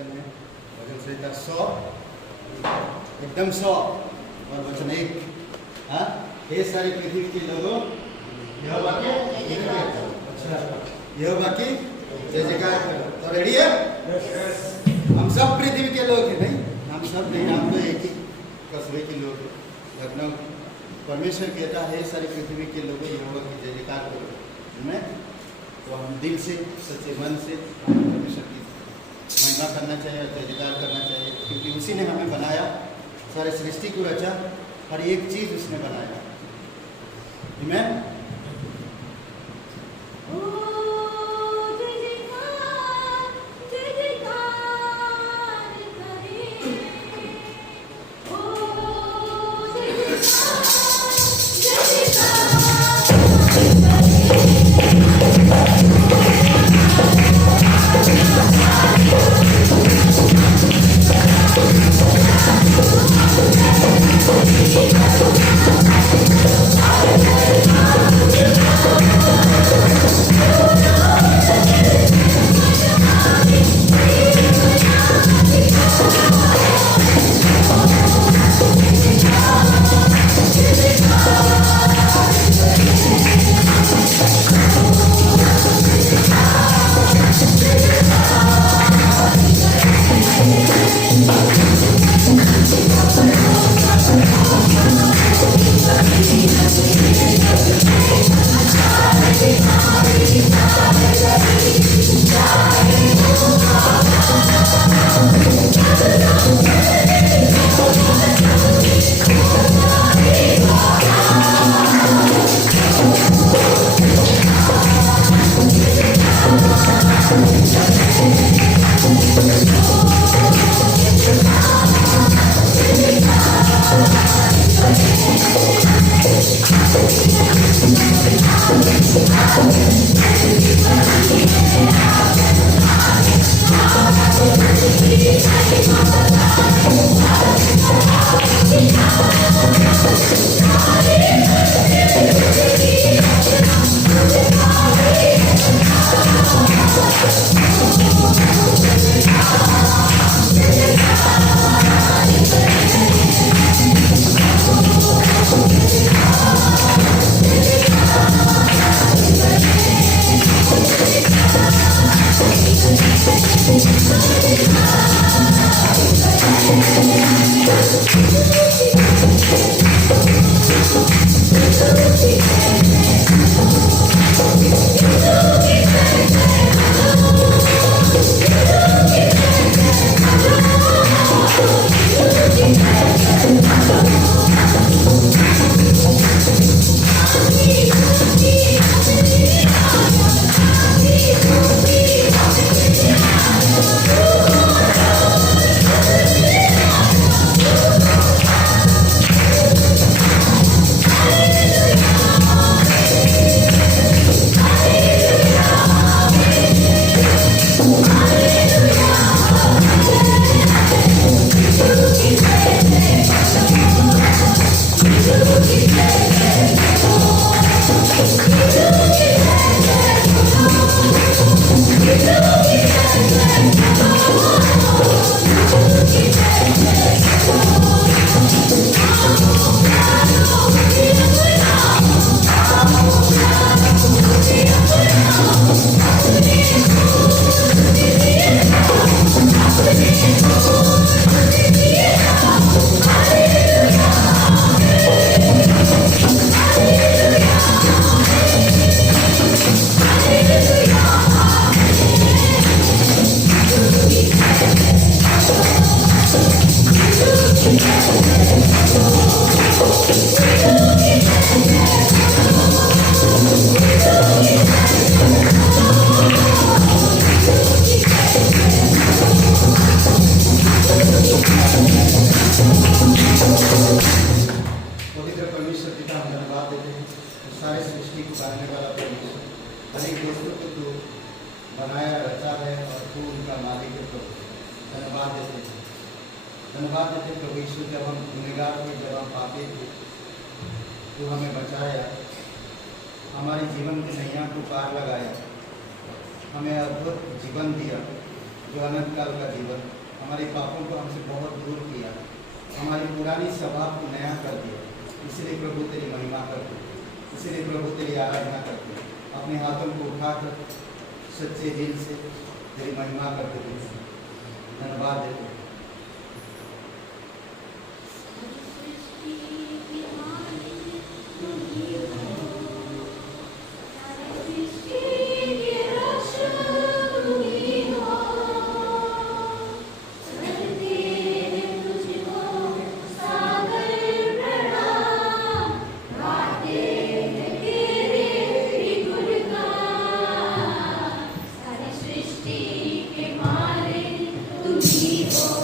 वचन है भजन संहिता 100 एकदम 100 और वचन 1। हाँ, हे सारी पृथ्वी के लोगों यहोवा के अच्छा यहोवा की जय जयकार करो। तो रेडी है? हम सब पृथ्वी के लोग हैं, नहीं हम सब नहीं, हम तो एक ही कस्बे के लोग हैं। लखनऊ परमेश्वर कहता है सारी पृथ्वी के लोगों यहोवा की जय जयकार करो। मैं तो हम दिल से सच्चे मन से परमेश्वर की महिमा करना चाहिए और जय जयकार करना चाहिए, क्योंकि उसी ने हमें बनाया, सारे सृष्टि को रचा, हर एक चीज़ उसने बनाया। आमीन। बनाया रचा है और तू उनका मालिक है। तो धन्यवाद देते हैं, धन्यवाद देते प्रभु यीशु। जब हम गुनहगार थे, जब हम पापी थे, तू हमें बचाया, हमारे जीवन की नैया को पार लगाया, हमें अद्भुत जीवन दिया, जो अनंत काल का जीवन हमारे पापों को हमसे बहुत दूर किया, हमारी पुरानी स्वभाव को नया कर दिया। इसलिए प्रभु तेरी महिमा करते, इसलिए प्रभु तेरी आराधना करते, अपने हाथों को उठाकर सच्चे दिल से तेरी महिमा करते हुए धन्यवाद देते। सृष्टि के मालिक तुम ही हो।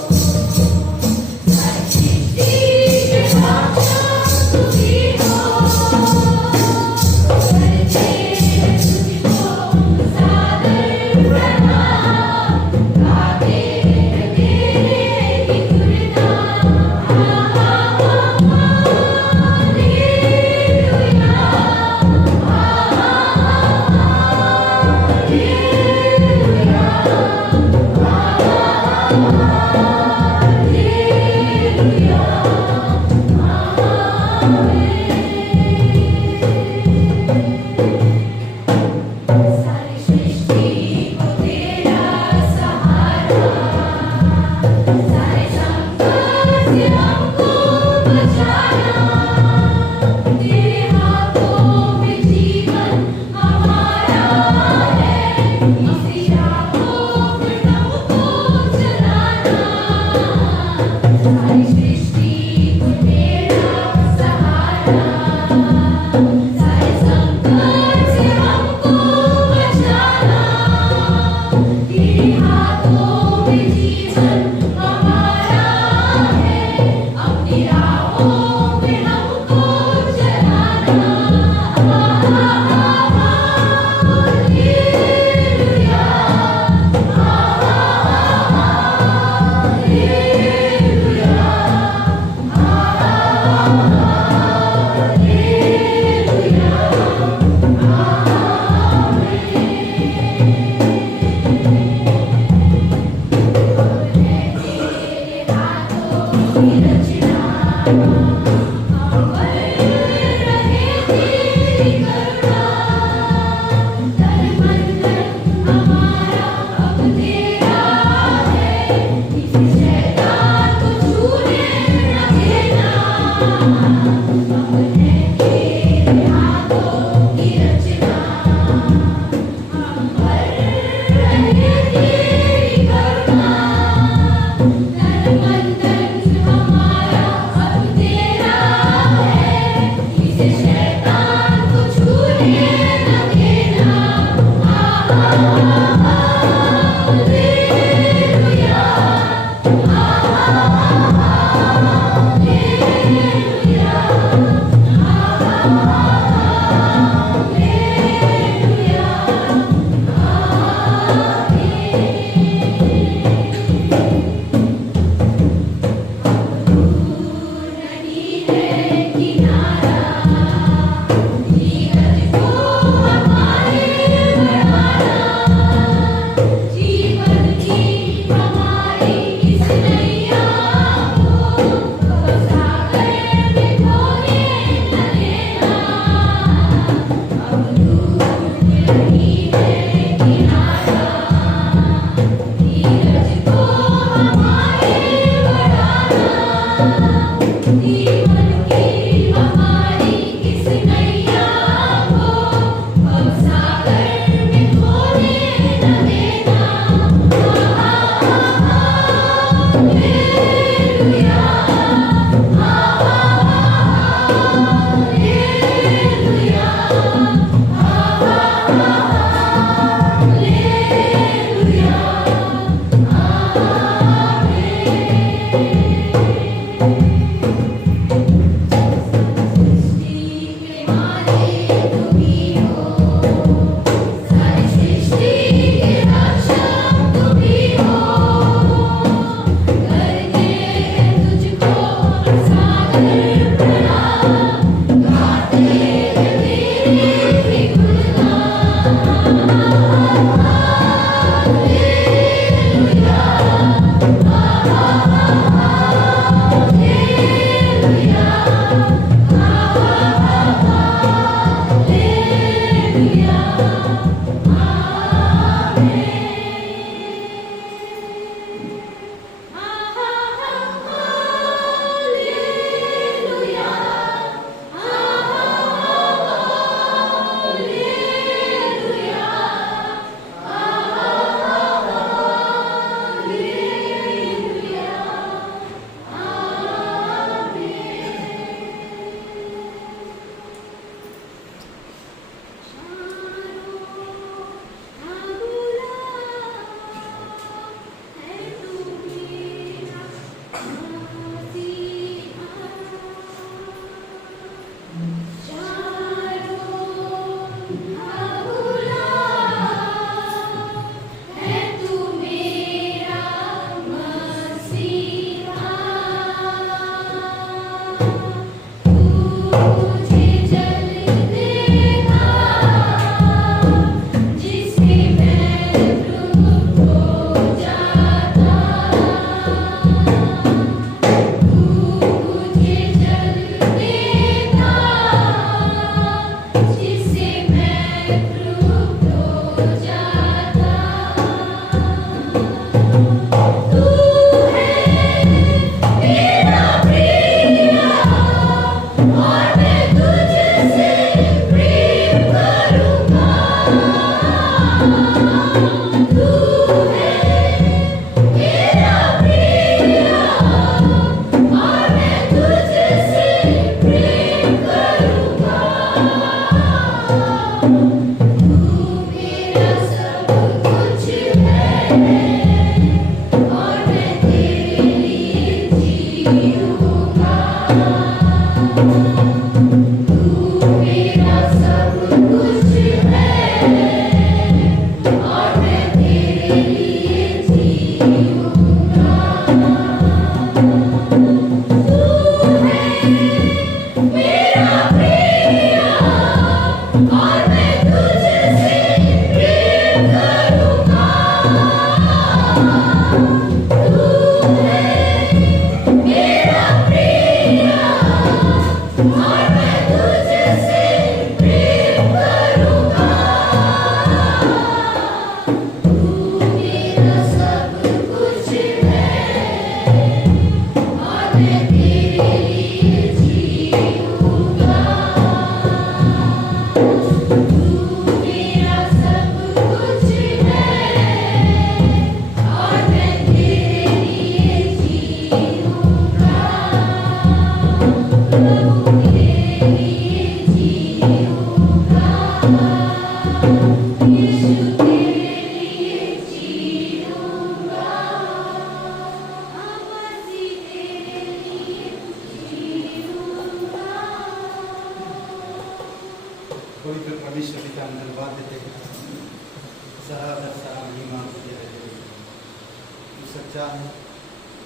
सच्चा है,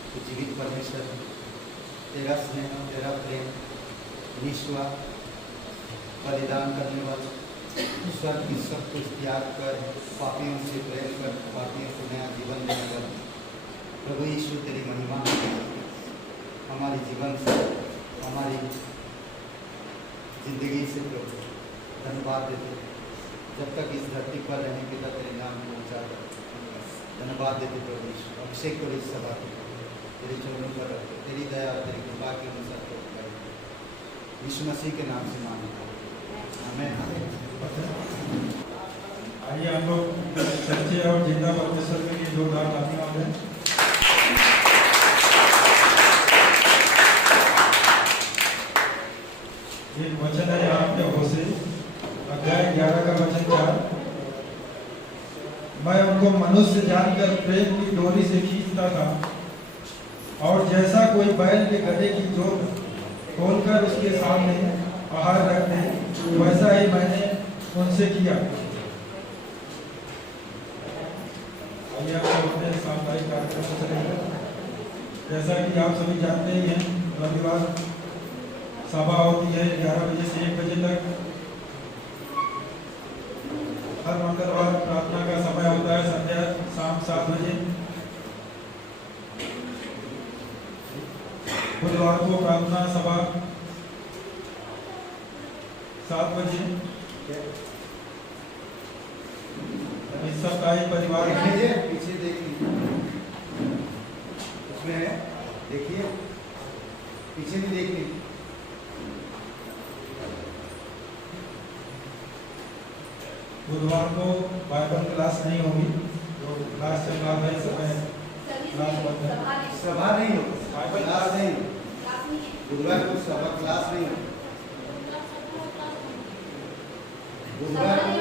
तू जीवित परमेश्वर है। तेरा स्नेह, तेरा प्रेम, निस्वा बलिदान करने वाला, स्वर्ग की सब कुछ त्याग कर पापियों से प्रेम कर पापियों को नया जीवन देने वाला प्रभु यीशु, तेरी महिमा हमारे जीवन से, हमारी जिंदगी से प्रभु धन्यवाद देते। जब तक इस धरती पर रहने के तक तेरे नाम को ऊंचा कर धन्यवाद देते प्रभु यीशु। अभिषेक करो इस सभा को, तेरे चरणों पर रखो, तेरी दया और तेरी कृपा के अनुसार तो करें। यीशु मसीह के नाम से मांगते आमीन। आइए हम लोग सच्चे और जिंदा परमेश्वर के लिए जोरदार तालियां दें। एक वचन है यहाँ पे होशे अध्याय 11 का वचन 4। मैं उनको मनुष्य जानकर प्रेम की डोरी से खींचता था, और जैसा कोई बैल के गधे की जोत खोलकर उसके सामने आहार रख दे, वैसा ही मैंने उनसे किया। आइए आप अपने सामुदायिक कार्यक्रम में चलेंगे। जैसा कि आप सभी जानते ही हैं, रविवार सभा होती है 11 बजे से 1 बजे तक। हर मंगलवार प्रार्थना का समय होता है संध्या शाम 7 बजे। बुधवार को प्रार्थना सभा 7 बजे। इस सप्ताह परिवार पीछे देखिए, उसमें है, देखिए पीछे भी देखिए। बुधवार को बाइबल क्लास नहीं होगी, जो क्लास चल रहा है इस समय क्लास बंद है। सभा नहीं होगी, बाइबल क्लास नहीं, बुधवार को सभा क्लास नहीं होगी। बुधवार को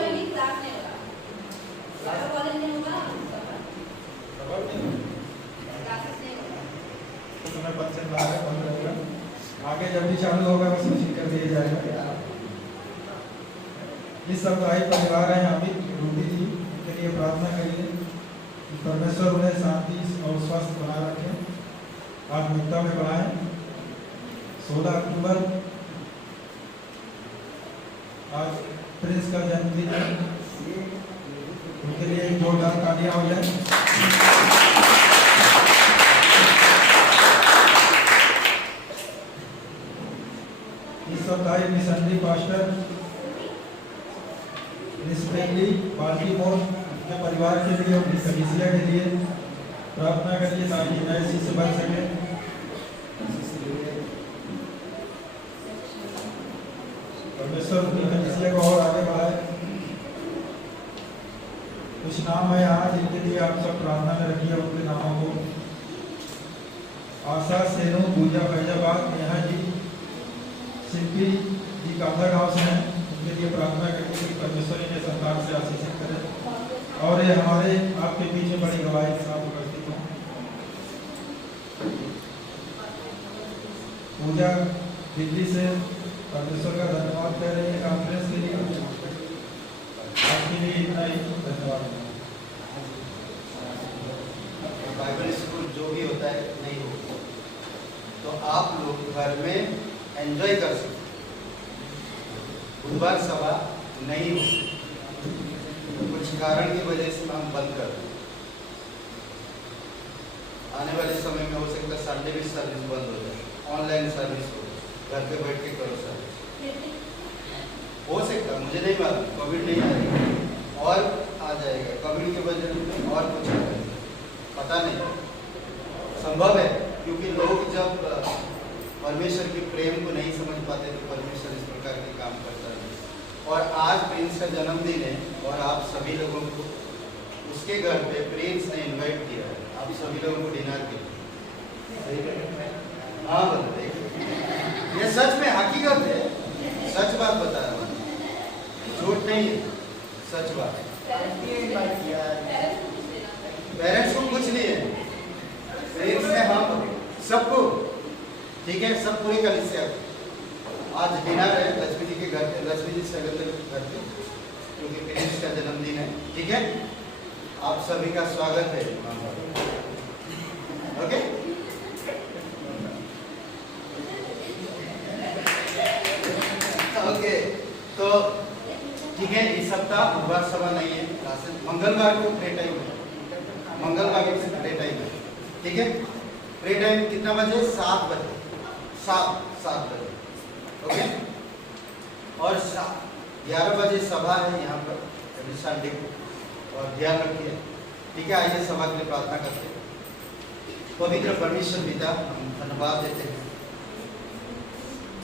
समय पर चल रहा है, बंद रहेगा। आगे जब भी चालू होगा बस सूचित कर दिया जाएगा। इस सप्ताह परिवार है अमित रूडी जी के लिए प्रार्थना करिए कि परमेश्वर उन्हें शांति और स्वस्थ बना रखे, आत्मिकता में बढ़ाएं। 16 अक्टूबर आज प्रिंस का जन्मदिन है, उनके लिए एक जोरदार तालियां हो जाए। इस सप्ताह मिशनरी पास्टर बाल्टीमोर के परिवार के लिए, उनकी कलीसिया के लिए प्रार्थना करिए ताकि नए शिष्य बन सके। परमेश्वर उनकी कलीसिया को और आगे बढ़ाए। कुछ नाम है यहाँ जिनके लिए आप सब प्रार्थना में रखिए उनके नामों को। आशा सेनू पूजा फैजाबाद, नेहा जी, शिल्पी जी कांदा गाँव से हैं, उनके लिए प्रार्थना करिए कि परमेश्वर इन्हें संतान से आशीषित करें और ये हमारे आपके पीछे बड़ी गवाही के साथ उपस्थित हों। पूजा दिल्ली से परमेश्वर का धन्यवाद कह रहे हैं कॉन्फ्रेंस के लिए। आपके लिए इतना ही धन्यवाद। बाइबल स्कूल जो भी होता है नहीं होता, तो आप लोग घर में एंजॉय कर सकते। बुधवार सभा नहीं होती, कुछ कारण की वजह से हम बंद कर दें। आने वाले समय में हो सकता है संडे भी सर्विस बंद हो जाए, ऑनलाइन सर्विस हो, घर पे बैठ के करो सर्विस। हो सकता, मुझे नहीं मालूम, कोविड नहीं आएगा और आ जाएगा, कोविड की वजह से और कुछ आ जाएगा, पता नहीं, संभव है। क्योंकि लोग जब परमेश्वर के प्रेम को नहीं समझ पाते तो परमेश्वर इस प्रकार के काम करता है। और आज प्रिंस का जन्मदिन है और आप सभी लोगों को उसके घर पे प्रिंस ने इनवाइट किया है, आप सभी लोगों को डिनर के लिए। हाँ बोलते, ये सच में हकीकत है, सच बात बता रहा हूँ, झूठ नहीं है, सच बात है। पेरेंट्स को कुछ नहीं है, प्रिंस ने हाँ सबको, ठीक है, सब पूरी कलीसिया आज डिनर है लक्ष्मी जी के घर पे, लक्ष्मी जी सगल के घर पे, क्योंकि प्रिंस का जन्मदिन है। ठीक है, आप सभी का स्वागत है। बुधवार सभा नहीं है क्लासेस, मंगलवार को प्रे टाइम है, मंगलवार के प्रे टाइम है, ठीक है। प्रे टाइम कितना बजे? 7 बजे, 7 बजे, ओके। और 11 बजे सभा है यहाँ पर संडे को, और ध्यान रखिए, ठीक है। आइए सभा के लिए प्रार्थना करते हैं। पवित्र परमेश्वर पिता, हम धन्यवाद देते हैं,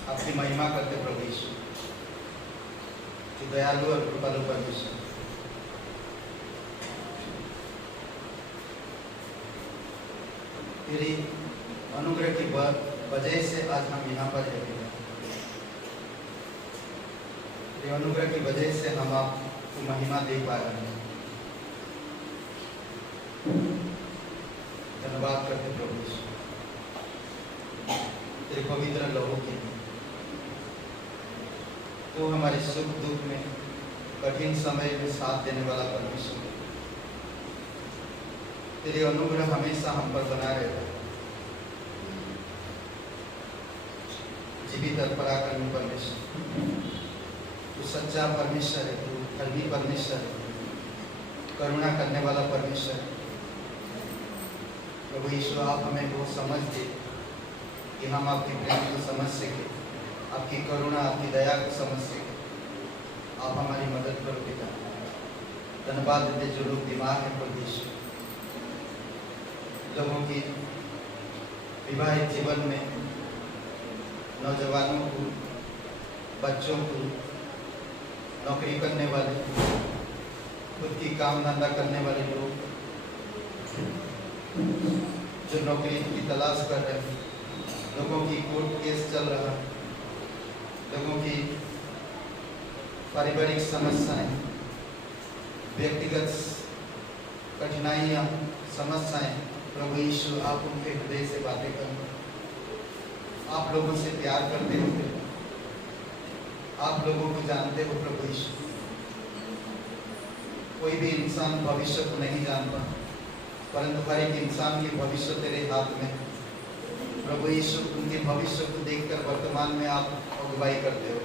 आपकी महिमा करते प्रभु यीशु, कि दयालु और कृपालु परमेश्वर, तेरी अनुग्रह की वजह से आज हम यहाँ पर हैं। तेरे अनुग्रह की वजह से हम आपको महिमा दे पा रहे हैं। धन्यवाद करते प्रभु यीशु तेरे पवित्र लोगों के लिए। तो हमारे सुख दुख में, कठिन समय में साथ देने वाला परमेश्वर, तेरे अनुग्रह हमेशा हम पर बना रहता है। जीवित और पराक्रमी परमेश्वर, तू सच्चा परमेश्वर है, तू धर्मी परमेश्वर है, करुणा करने वाला परमेश्वर है। प्रभु यीशु, आप हमें वो समझ दे कि हम आपके प्रेम को समझ सके, आपकी करुणा, आपकी दया को समझ सके। आप हमारी मदद करो पिता। धन्यवाद देते जो लोग बीमार हैं प्रभु यीशु, लोगों की विवाहित जीवन में, नौजवानों को, बच्चों को, नौकरी करने वाले, खुद की काम धंधा करने वाले लोग, जो नौकरी की तलाश कर रहे हैं, लोगों की कोर्ट केस चल रहा है, लोगों की पारिवारिक समस्याएं, व्यक्तिगत कठिनाइयाँ, समस्याएं, प्रभु यीशु आप उनके हृदय से बातें करो। आप लोगों से प्यार करते हो, आप लोगों को जानते हो प्रभु यीशु। कोई भी इंसान भविष्य को नहीं जानता, परंतु हर एक इंसान के भविष्य तेरे हाथ में। प्रभु यीशु, उनके भविष्य को देखकर वर्तमान में आप अगुवाई करते हो।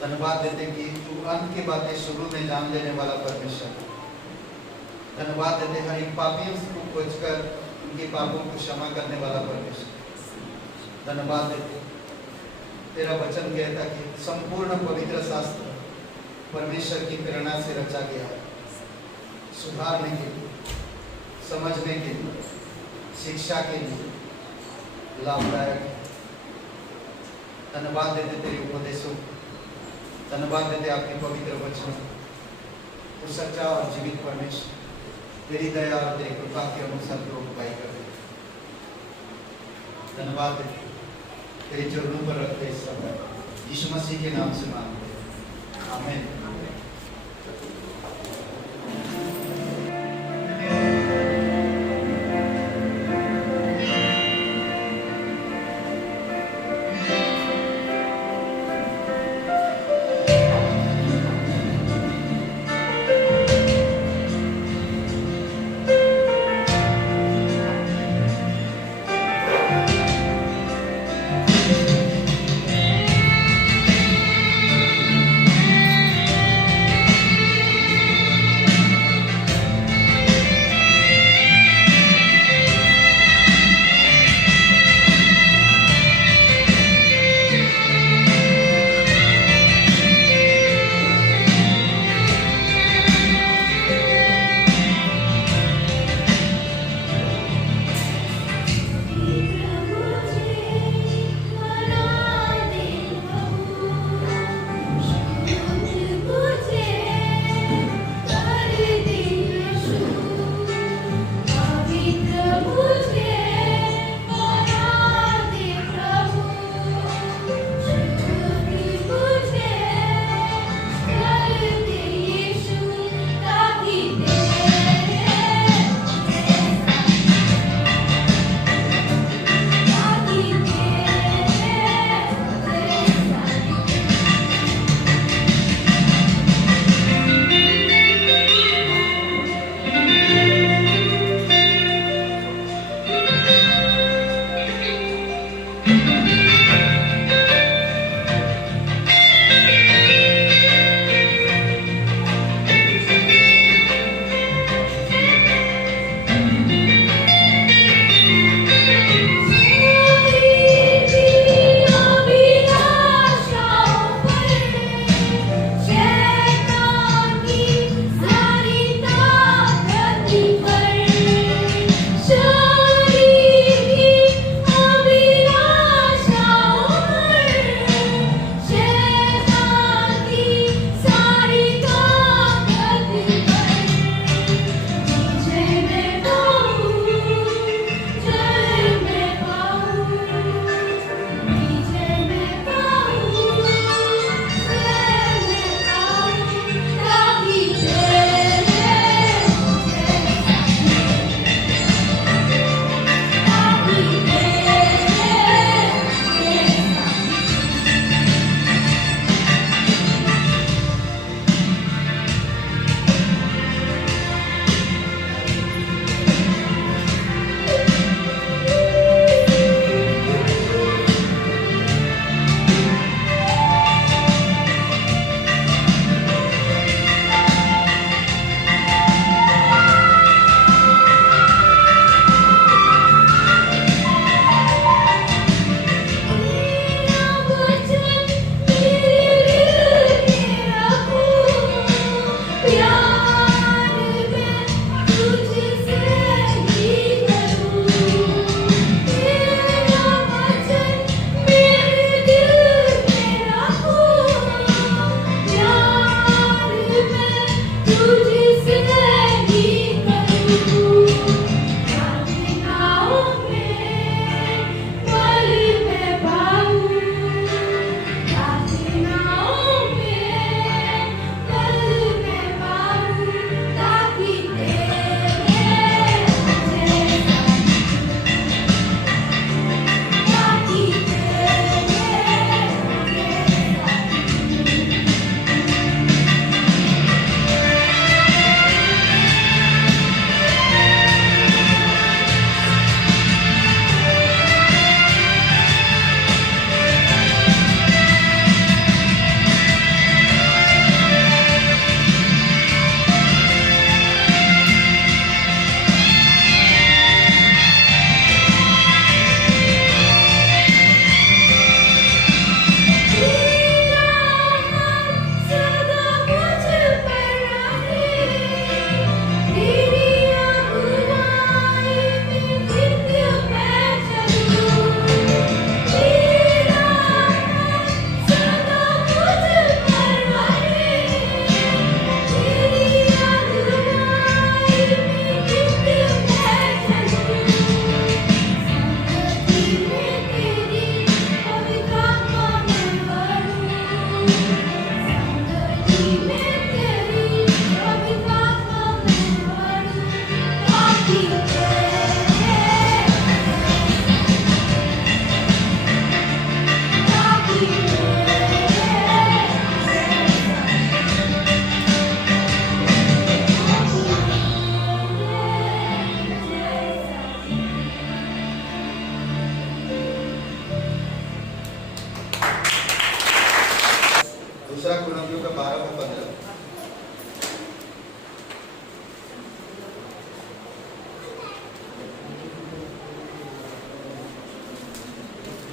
धन्यवाद देते कि तू अंत की बातें शुरू में जान लेने वाला परमेश्वर। धन्यवाद देते हर एक पापियों को खोजकर उनके पापों को क्षमा करने वाला परमेश्वर। धन्यवाद देते, तेरा वचन कहता कि संपूर्ण पवित्र शास्त्र परमेश्वर की प्रेरणा से रचा गया है, सुधारने के लिए, समझने के लिए, शिक्षा के लिए लाभदायक है। धन्यवाद देते तेरे उपदेशों, धन्यवाद देते आपके पवित्र वचन, तो सच्चा और जीवित परमेश्वर, तेरी दया और तेरी कृपा के अनुसार तो उपाय कर। धन्यवाद देते, तेरे चरणों पर रखते इस समय, यीशु मसीह के नाम से मांगते हैं, आमीन।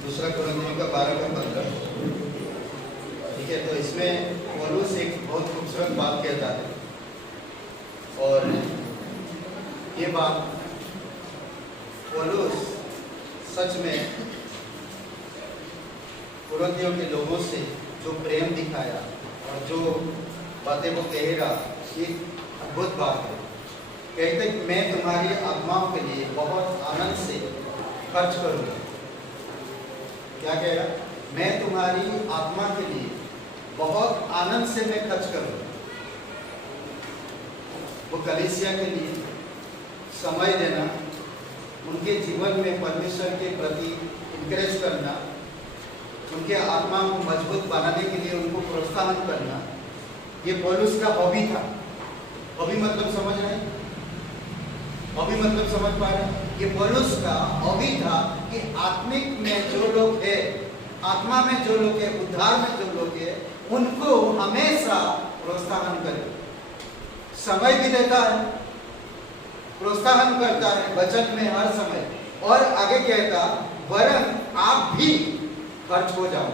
दूसरा कुरिन्थियों का 12 का 15। ठीक है, तो इसमें पौलुस एक बहुत खूबसूरत बात कहता है, और ये बात पौलुस सच में कुरिन्थियों के लोगों से जो प्रेम दिखाया और जो बातें वो कहेगा, ये अद्भुत बात है। कहते मैं तुम्हारी आत्माओं के लिए बहुत आनंद से खर्च करूंगा। क्या कह रहा? मैं तुम्हारी आत्मा के लिए बहुत आनंद से मैं खर्च करूंगा। वो कलीसिया के लिए समय देना, उनके जीवन में परमेश्वर के प्रति इंकरेज करना, उनके आत्मा को मजबूत बनाने के लिए उनको प्रोत्साहन करना, ये पौलुस का हॉबी था। हॉबी मतलब समझ रहे हैं? हॉबी मतलब समझ पा रहे हैं? ये पौलुस का हॉबी था कि आत्मिक में जो लोग है, आत्मा में जो लोग है, उद्धार में जो लोग है, उनको हमेशा प्रोत्साहन करे। समय भी देता है, प्रोत्साहन करता है वचन में हर समय, और आगे कहता वरन आप भी खर्च हो जाओ,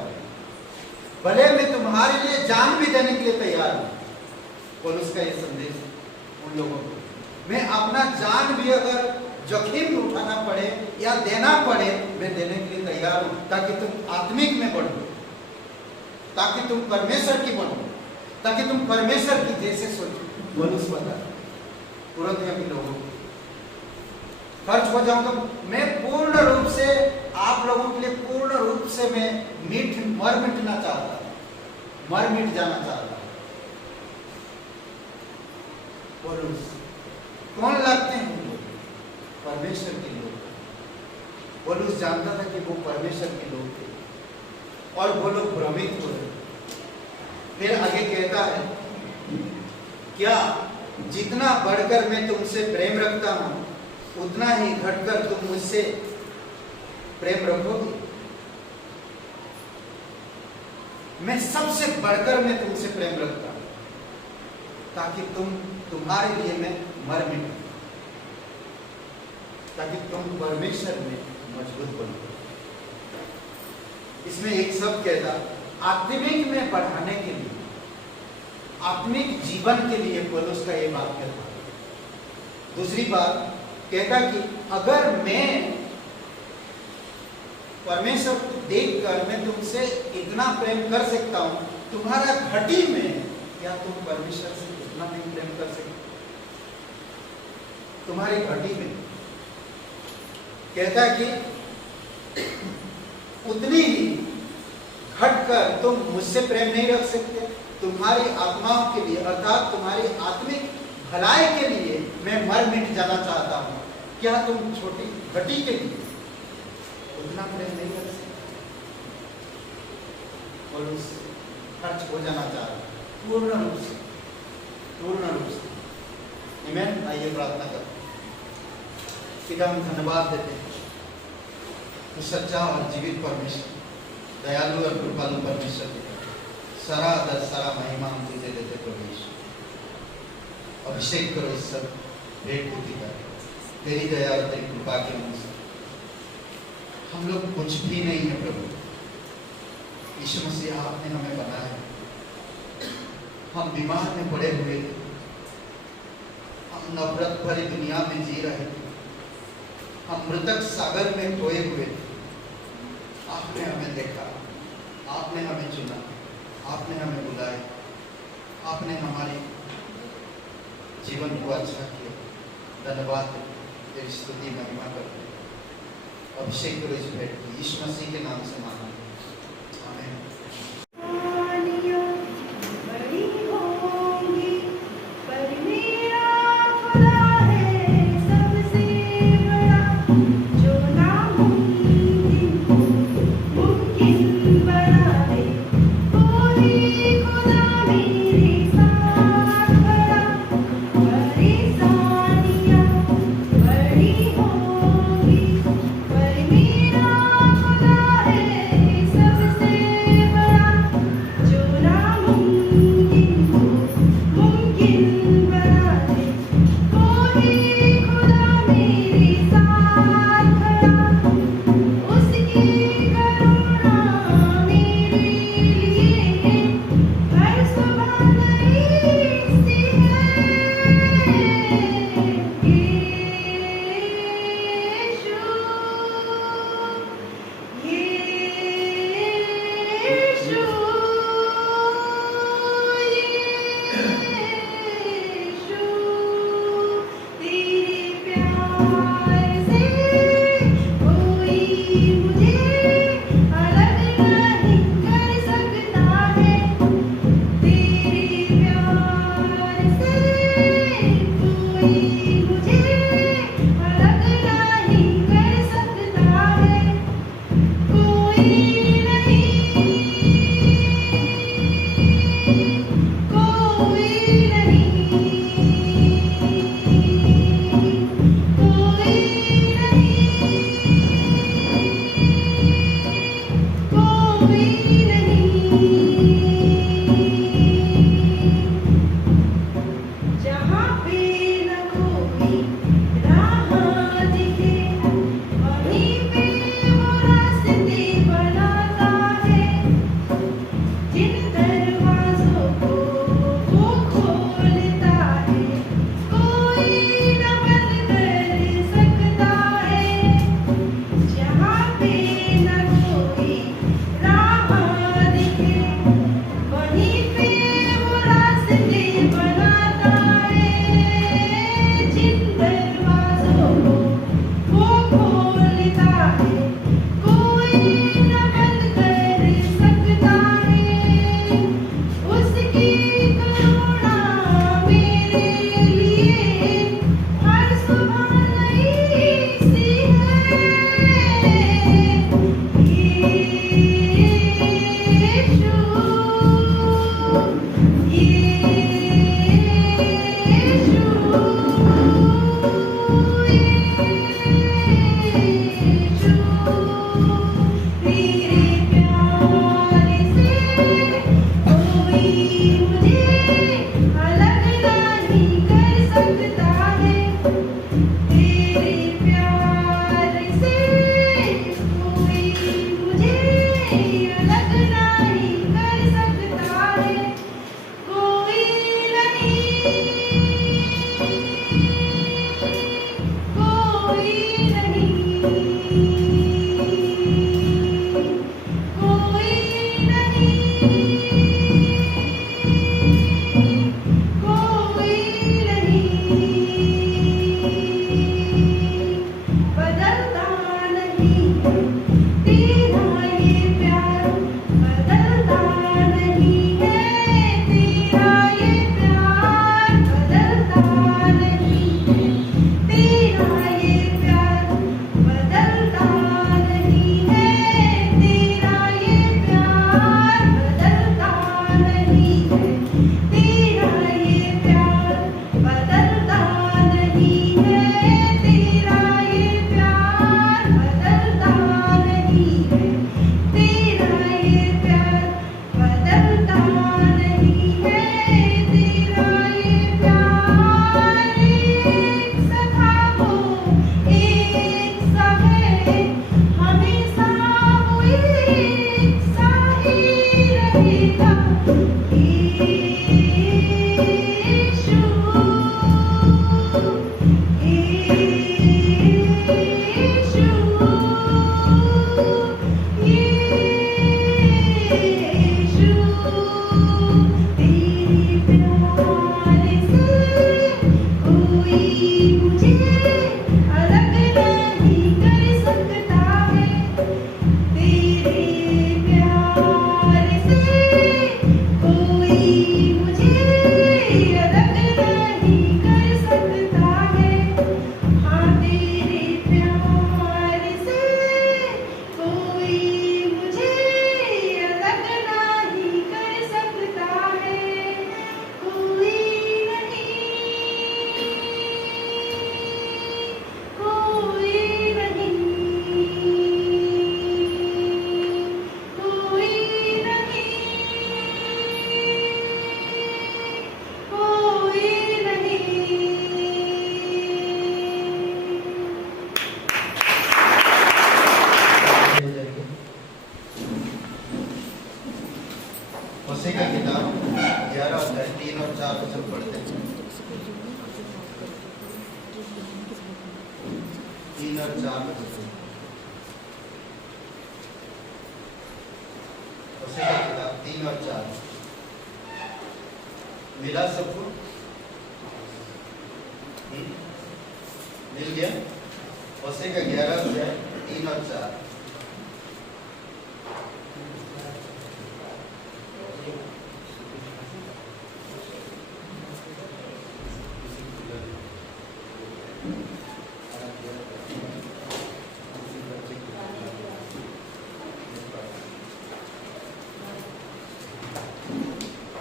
भले मैं तुम्हारे लिए जान भी देने के लिए तैयार हूं। पौलुस का ये संदेश उन लोगों को, मैं अपना जान भी अगर जोखिम में उठाना पड़े या देना पड़े, मैं देने के लिए तैयार हूं, ताकि तुम आत्मिक में बढ़ो, ताकि तुम परमेश्वर की बनो, ताकि तुम परमेश्वर की जैसे सोचो। पौलुस बता कुरिन्थियों के लोगों को खर्च हो जाऊंगा, मैं पूर्ण रूप से आप लोगों के लिए पूर्ण रूप से मैं मर मिटना चाहता हूं, मर मिट जाना चाहता हूं। पौलुस कौन लगते हैं लोग? परमेश्वर के लोग। पौलुस जानता था कि वो परमेश्वर के लोग थे, और वो लोग भ्रमित हो रहे। फिर आगे कहता है, क्या जितना बढ़कर मैं तुमसे प्रेम रखता हूं, उतना ही घटकर तुम मुझसे प्रेम रखोगे? मैं सबसे बढ़कर मैं तुमसे प्रेम रखता हूं, ताकि तुम्हारे लिए मैं मर मिटूं, ताकि तुम परमेश्वर में मजबूत बनो। इसमें एक शब्द कहता, आत्मिक में बढ़ाने के लिए, आत्मिक जीवन के लिए पौलुस का ये बात कहता। दूसरी बात कहता कि अगर मैं परमेश्वर को देखकर मैं तुमसे इतना प्रेम कर सकता हूं, तुम्हारा घटी में, क्या तुम परमेश्वर से इतना नहीं प्रेम कर सकते? तुम्हारी घटी में कहता कि उतनी ही घटकर तुम मुझसे प्रेम नहीं रख सकते। तुम्हारी आत्माओं के लिए, अर्थात तुम्हारी आत्मिक भलाई के लिए मैं मर मिट जाना चाहता हूं। क्या तुम छोटी घटी के लिए उतना प्रेम नहीं कर सकते? और उस खर्च हो जाना चाहता पूर्ण रूप से, पूर्ण रूप से। आमीन। आइए प्रार्थना करते। पिता, हम धन्यवाद देते हैं तो सच्चा और जीवित परमेश्वर, दयालु और कृपालु परमेश्वर, सारा आदर सारा महिमा हम तुझे देते परमेश्वर। अभिषेक करो इस सब भेंट पूरी कर, तेरी दया और तेरी कृपा के मुझ से। हम लोग कुछ भी नहीं है प्रभु, यीशु मसीह आपने हमें बनाया। हम बीमार में पड़े हुए थे, हम नफरत भरी दुनिया में जी रहे थे, हम मृतक सागर में खोए हुए थे। आपने हमें देखा, आपने हमें चुना, आपने हमें बुलाया, आपने हमारे जीवन को अच्छा किया। धन्यवाद, तेरी स्तुति महिमा करते। अभिषेक करो इस भेंट को, यीशु मसीह के नाम से मांगा, आमीन। बड़ी होगी, पर मेरा खुदा है। होशे का किताब 11 अध्याय 3 और 4 वचन पढ़ते हैं। 3 और 4 वचन। होशे का किताब 3 और 4 मिला सबको? मिल गया? होशे का 11 अध्याय 3 और 4।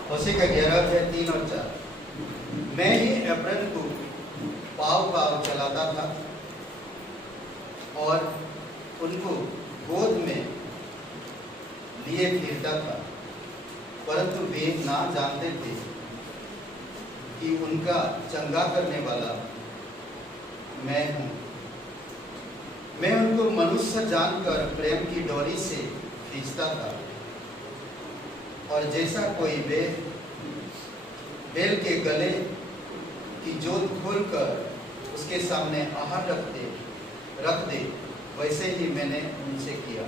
होशे का 11 अध्याय 3 और 4। मैं ही अब्राम को पाँव पाँव चलाता था और उनको गोद में लिए फिरता था, परंतु वे ना जानते थे कि उनका चंगा करने वाला मैं हूँ। मैं उनको मनुष्य जानकर प्रेम की डोरी से खींचता था, और जैसा कोई बैल के गले की जोत खोलकर उसके सामने आहार रख दे, वैसे ही मैंने उनसे किया।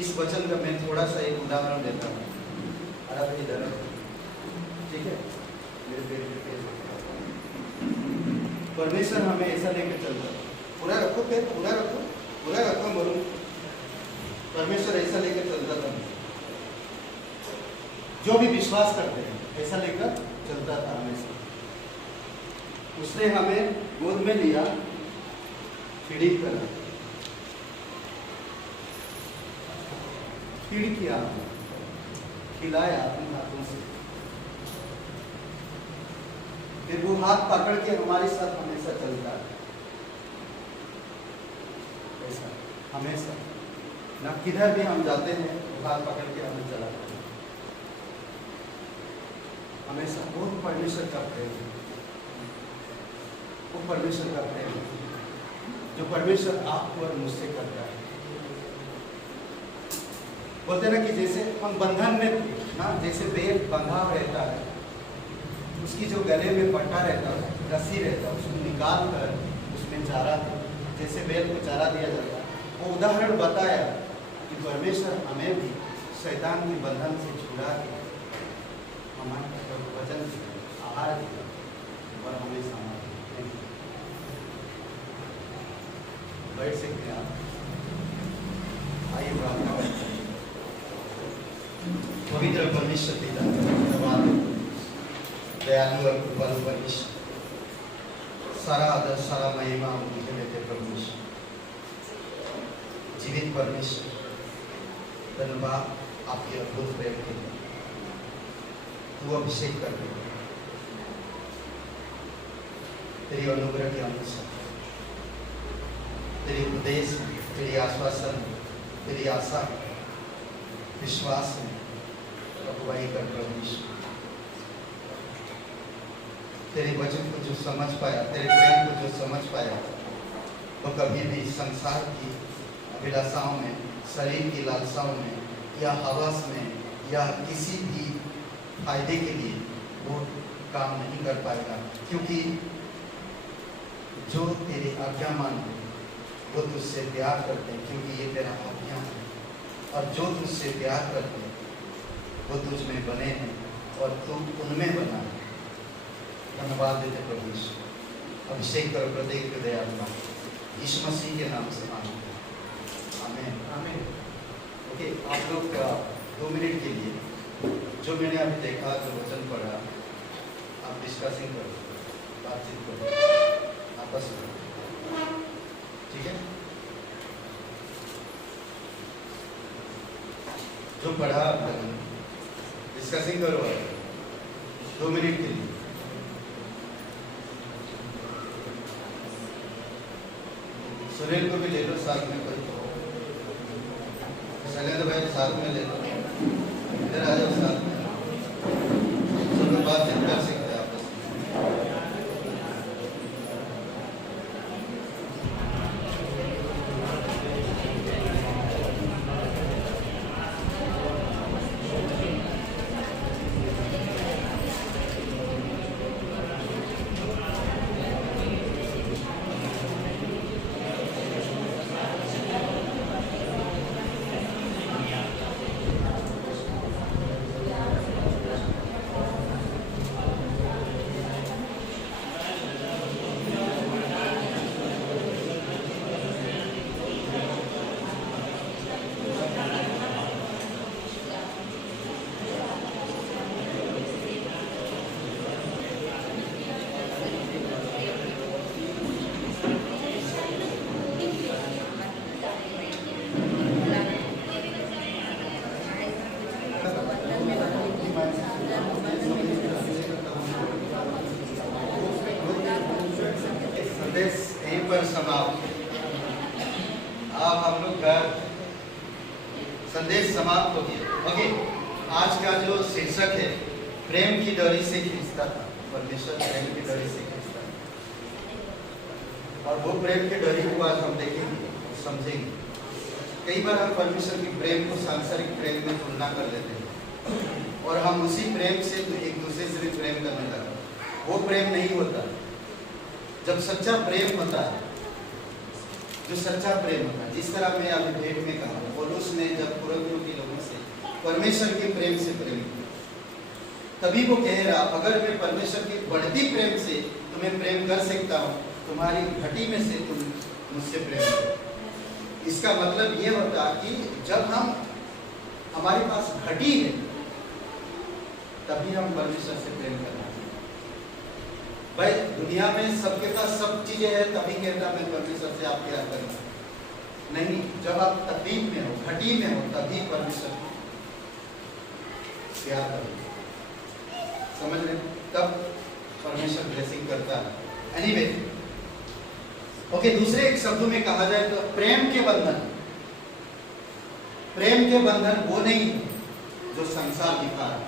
इस वचन का मैं थोड़ा सा एक उदाहरण देता हूँ। ठीक है, मेरे पेट पे परमेश्वर हमें ऐसा लेकर चलता है। पूरा रखो पेट, पूरा रखो मरू। परमेश्वर ऐसा लेकर चलता था, जो भी विश्वास करते हैं ऐसा लेकर चलता था हमेशा। उसने हमें गोद में लिया, फीडिंग करा, फीड किया, खिलाया अपने हाथों से। फिर वो हाथ पकड़ के हमारे साथ हमेशा चलता है, ऐसा हमेशा। ना किधर भी हम जाते हैं वो हाथ पकड़ के हमें चलाता है हमेशा। वो परमेश्वर का प्रेम है, वो परमेश्वर का प्रेम है जो परमेश्वर आपको और मुझसे करता है। बोलते ना कि जैसे हम बंधन में ना, जैसे बैल बंधा रहता है, उसकी जो गले में पट्टा रहता है, रस्सी रहता है, उसको निकाल कर उसमें चारा दे, जैसे बैल को चारा दिया जाता है। वो उदाहरण बताया कि परमेश्वर हमें भी शैतान के बंधन से छुड़ा के हमारे वचन से आहार दिया और हमें सामर्थ्य। बैठ सकते हैं आप। आइए प्रार्थना करते हैं। पवित्र परमेश्वर पिता, धन्यवाद दयालु और कृपालु परमेश्वर, सारा आदर सारा महिमा हम तुझे देते परमेश्वर। जीवित परमेश्वर, धन्यवाद आपके अद्भुत प्रेम के लिए। तू अभिषेक कर दे तेरी अनुग्रह के अनुसार, तेरी उपदेश में, तेरी आश्वासन में, तेरी आशा में, विश्वास में अगुवाई कर परमेश्वर। तेरे वचन को जो समझ पाया, तेरे प्रेम को जो समझ पाया, वो कभी भी संसार की अभिलाषाओं में, शरीर की लालसाओं में या हवस में या किसी भी फायदे के लिए वो काम नहीं कर पाएगा, क्योंकि जो तेरे आज्ञा मानते वो तुझसे प्यार करते हैं, क्योंकि ये तेरा आज्ञा है। और जो तुझसे प्यार करते हैं वो तुझ में बने हैं और तू उनमें बना है। धन्यवाद देते प्रभु यीशु। अभिषेक करो प्रत्येक हृदय आत्मा, यीशु मसीह के नाम से मांगते हैं, आमीन आमीन। ओके, आप लोग 2 मिनट के लिए जो मैंने अभी देखा, जो वचन पढ़ा, आप डिस्कसिंग करो, बातचीत करो आपस में, ठीक है? जो पढ़ा आप डिस्कसिंग करो 2 मिनट के लिए। सुनील को भी ले लो साथ में, कोई शैलेंद्र भाई साथ में ले लो, इधर आ जाओ साथ में, सब लोग बातचीत कर सकते हैं आपस में। यहीं पर समाप्त। अब हम लोग का संदेश समाप्त हो गया। ओके, आज का जो शीर्षक है, प्रेम की डोरी से खींचता था परमेश्वर, प्रेम की डोरी से खींचता था। और वो प्रेम की डोरी को आज हम देखेंगे, समझेंगे। कई बार हम परमेश्वर के प्रेम को सांसारिक प्रेम में तुलना कर लेते हैं और हम उसी प्रेम से एक दूसरे से भी प्रेम करने लगते हैं। वो प्रेम नहीं होता। जब सच्चा प्रेम होता है, जो सच्चा प्रेम होता है, जिस तरह मैं अभी भेंट में कहा, पौलुस ने जब कुरिन्थियों के लोगों से परमेश्वर के प्रेम से प्रेम किया, तभी वो कह रहा, अगर मैं परमेश्वर के बढ़ती प्रेम से तुम्हें प्रेम कर सकता हूँ, तुम्हारी घटी में से तुम मुझसे प्रेम करो। इसका मतलब ये होता कि जब हमारे पास घटी है, तभी हम परमेश्वर से प्रेम करना। भाई दुनिया में सबके पास सब चीजें हैं, तभी कहता मैं परमेश्वर से आप प्यार करूंगा। नहीं, जब आप तकलीफ में हो, घटी में हो, तभी परमेश्वर प्यार करोगे। समझ रहे? तब परमेश्वर ब्लेसिंग करता है। एनीवे, ओके, दूसरे एक शब्दों में कहा जाए तो प्रेम के बंधन वो नहीं जो संसार दिखा है।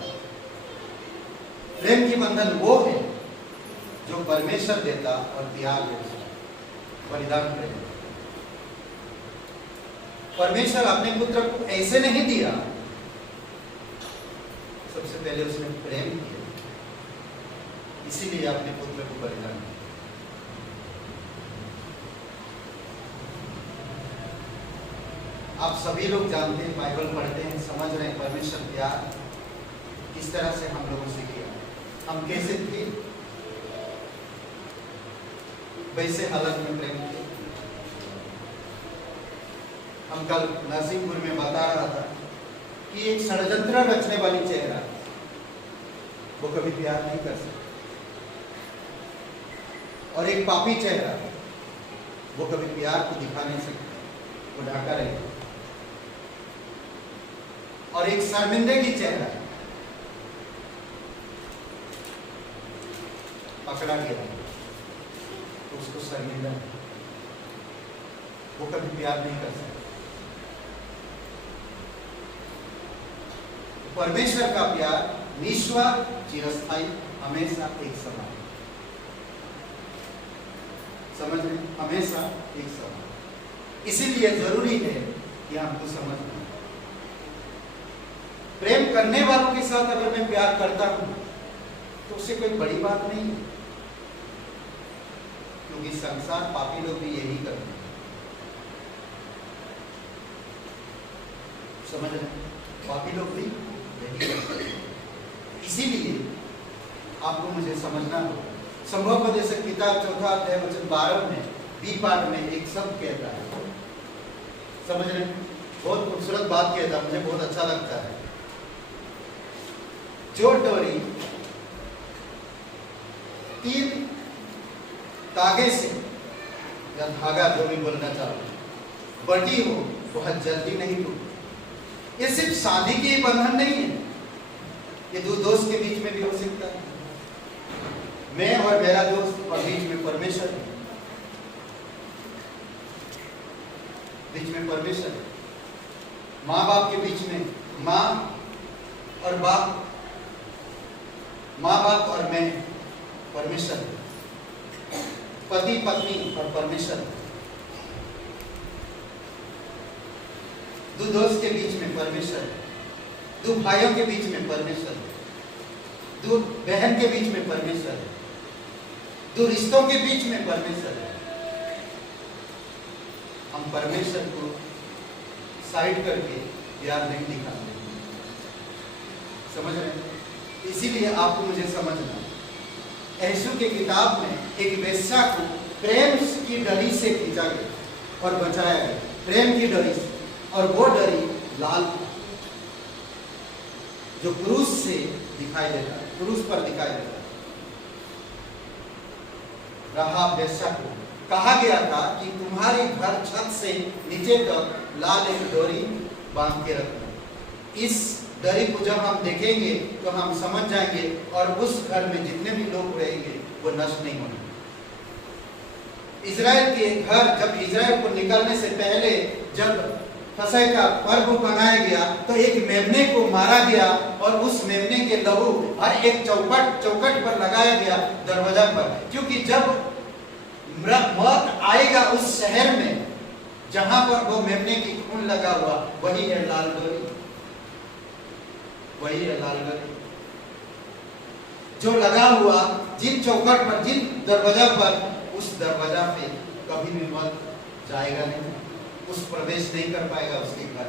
प्रेम के बंधन वो है जो परमेश्वर देता और त्याग देता, बलिदान प्रेम। परमेश्वर अपने पुत्र को ऐसे नहीं दिया, सबसे पहले उसने प्रेम किया, इसीलिए अपने पुत्र को बलिदान दिया। आप सभी लोग जानते हैं, बाइबल पढ़ते हैं, समझ रहे हैं परमेश्वर प्यार किस तरह से हम लोगों से किया। हम कैसे थे, वैसे हालत में प्रेम किया। हम कल नरसिंहपुर में बता रहा था कि एक षड्यंत्र रचने वाली चेहरा वो कभी प्यार नहीं कर सकता, और एक पापी चेहरा वो कभी प्यार को दिखा नहीं सकता, वो ढाका रहेगा। और एक शर्मिंदगी चेहरा पकड़ा गया तो उसको शर्मिंदा, वो कभी प्यार नहीं कर सकता। परमेश्वर का प्यार निस्वार्थ, चिरस्थायी, हमेशा एक समान, समझ रहे, हमेशा एक समान। इसीलिए जरूरी है कि हमको समझना, प्रेम करने वालों के साथ अगर मैं प्यार करता हूं तो उससे कोई बड़ी बात नहीं है, क्योंकि संसार पापी लोग भी यही करते हैं, समझ रहे, पापी लोग भी यही करते हैं। इसीलिए आपको मुझे समझना होगा। संभवोपदेशक किताब 4 अध्याय वचन 12 में बी पाठ में एक शब्द कहता है, समझ रहे, बहुत खूबसूरत बात कहता है, मुझे बहुत अच्छा लगता है। जो डोरी 3 धागे से या धागा जो भी बोलना चाहो बंधी हो, बहुत जल्दी नहीं टूटती। ये सिर्फ शादी के बंधन नहीं है, ये दो दोस्त के बीच में भी हो सकता है, मैं और मेरा दोस्त और बीच में परमेश्वर है, बीच में परमेश्वर है, माँ बाप के बीच में माँ और बाप, माँ बाप और मैं, परमेश्वर है, पति पत्नी और परमेश्वर, दो दोस्त के बीच में परमेश्वर, दो भाइयों के बीच में परमेश्वर, दो बहन के बीच में परमेश्वर, दो रिश्तों के बीच में परमेश्वर है। हम परमेश्वर को साइड करके प्यार नहीं दिखाते, समझ रहे हैं? इसीलिए आपको मुझे समझना, यीशु की किताब में एक वेश्या को प्रेम की डरी से खींचा गया और बचाया गया, प्रेम की डरी से, और वो डरी लाल था जो क्रूस से दिखाई देता, क्रूस पर दिखाई देता। राहाब वेश्या को कहा गया था कि तुम्हारे घर छत से नीचे तक लाल एक डोरी बांध के रखना। इस डरी को जब हम देखेंगे तो हम समझ जाएंगे, और उस घर में जितने भी लोग रहेंगे वो नष्ट नहीं होंगे। इजराइल के घर, जब इजराइल को निकलने से पहले जब फसह का पर्व मनाया गया तो एक मेमने को मारा गया, और उस मेमने के लहू हर एक चौखट पर लगाया गया दरवाजा पर, क्योंकि जब मौत आएगा उस शहर में जहां पर वो मेमने की खून लगा हुआ, वही है लाल डोरी, वही है लाल डोरी जो लगा हुआ जिन चौखट पर, जिन दरवाजा पर, उस दरवाजा पे कभी भी मौत जाएगा नहीं, उस प्रवेश नहीं कर पाएगा उसके घर।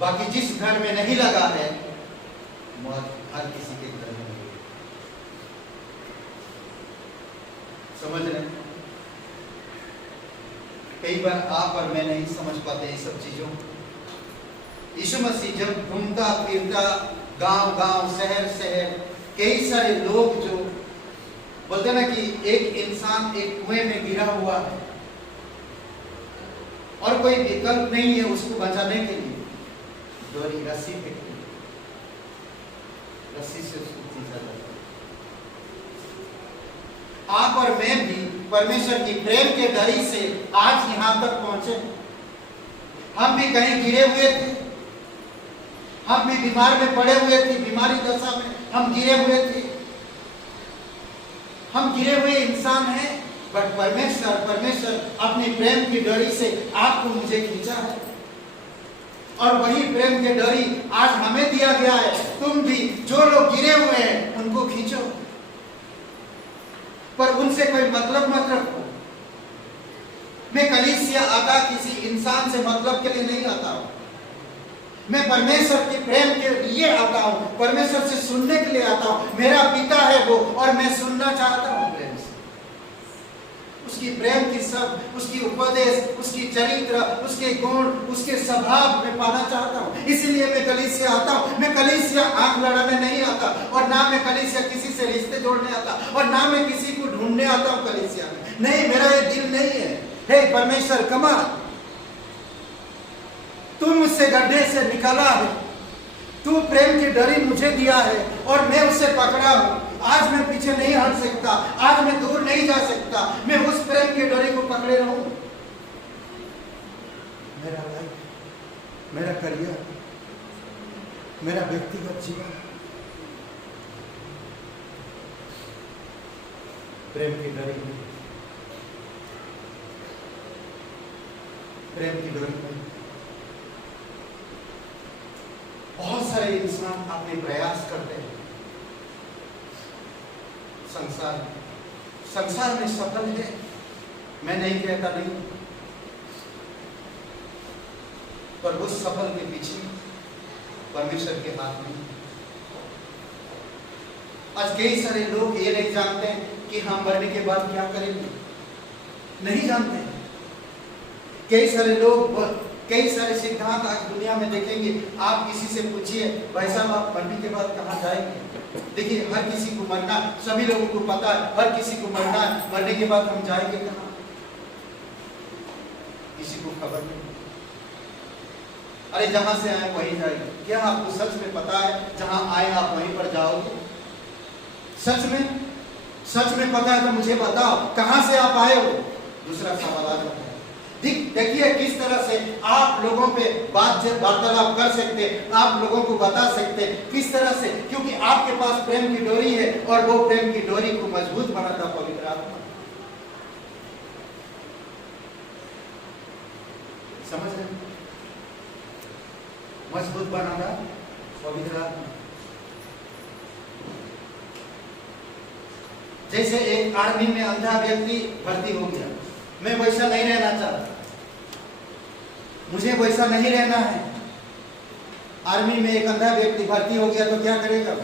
बाकी जिस घर में नहीं लगा है, मौत हर किसी के घर में है, समझ रहे? कई बार आप और मैं नहीं समझ पाते ये सब चीजों। यीशु मसीह जब घूमता फिरता गांव गांव, शहर शहर, कई सारे लोग जो बोलते ना कि एक इंसान एक कुएं में गिरा हुआ है और कोई विकल्प नहीं है उसको बचाने के लिए, डोरी, रस्सी पे, रस्सी से उसको खींचा जाता है। आप और मैं भी परमेश्वर की प्रेम के डरी से आज यहां तक पहुंचे। हम भी कहीं गिरे हुए थे, हम भी बीमार में पड़े हुए थे, बीमारी दशा में हम गिरे हुए थे, हम गिरे हुए इंसान हैं, बट परमेश्वर अपनी प्रेम की डोरी से आपको मुझे खींचा है, और वही प्रेम की डोरी आज हमें दिया गया है। तुम भी जो लोग गिरे हुए हैं उनको खींचो, पर उनसे कोई मतलब मत रखो। मैं कलीसिया आता किसी इंसान से मतलब के लिए नहीं आता हूं, मैं परमेश्वर के प्रेम के लिए आता हूं, परमेश्वर से सुनने के लिए आता हूं। मेरा पिता है वो, और मैं सुनना चाहता हूं प्रेम से, उसकी उसकी प्रेम की सब, उसकी उपदेश, उसकी चरित्र, उसके गुण, उसके स्वभाव में पाना चाहता हूँ। इसीलिए मैं कलीसिया आता हूँ। मैं कलीसिया आंख लड़ाने नहीं आता, और ना मैं कलीसिया किसी से रिश्ते जोड़ने आता, और ना मैं किसी को ढूंढने आता हूँ कलीसिया में। नहीं, मेरा ये दिल नहीं है। हे परमेश्वर, कमाल, तू मुझसे गड्ढे से निकाला है, तू प्रेम की डोरी मुझे दिया है और मैं उसे पकड़ा हूं। आज मैं पीछे नहीं हट सकता, आज मैं दूर नहीं जा सकता, मैं उस प्रेम की डोरी को पकड़े रहूं। मेरा लाइफ, मेरा करियर, मेरा व्यक्तिगत जीवन प्रेम की डोरी में, प्रेम की डोरी में। बहुत सारे इंसान अपने प्रयास करते हैं संसार में सफल है, मैं नहीं कहता नहीं, पर उस सफल के पीछे परमेश्वर के हाथ में। आज कई सारे लोग ये नहीं जानते हैं कि हम मरने के बाद क्या करेंगे, नहीं जानते हैं। कई सारे लोग, कई सारे सिद्धांत आज दुनिया में देखेंगे। आप किसी से पूछिए, भाई साहब आप मरने के बाद कहाँ जाएंगे? देखिए, हर किसी को मरना, सभी लोगों को पता है, हर किसी को मरना है। मरने के बाद हम जाएंगे कहाँ, किसी को खबर नहीं। अरे जहां से आए वहीं जाएंगे। क्या आपको सच में पता है जहां आए आप वहीं पर जाओगे? सच में पता है तो मुझे बताओ, कहां से आप आए हो? दूसरा सवाल आ जाता है। देखिए किस तरह से आप लोगों पे वार्तालाप कर सकते, आप लोगों को बता सकते, किस तरह से, क्योंकि आपके पास प्रेम की डोरी है और वो प्रेम की डोरी को मजबूत बनाता पवित्र आत्मा। समझ रहे? मजबूत बनाना पवित्र आत्मा। जैसे एक आर्मी में अंधा व्यक्ति भर्ती हो गया, मैं वैसा नहीं रहना चाहता, मुझे वैसा नहीं रहना है। आर्मी में एक अंधा व्यक्ति भर्ती हो गया तो क्या करेगा?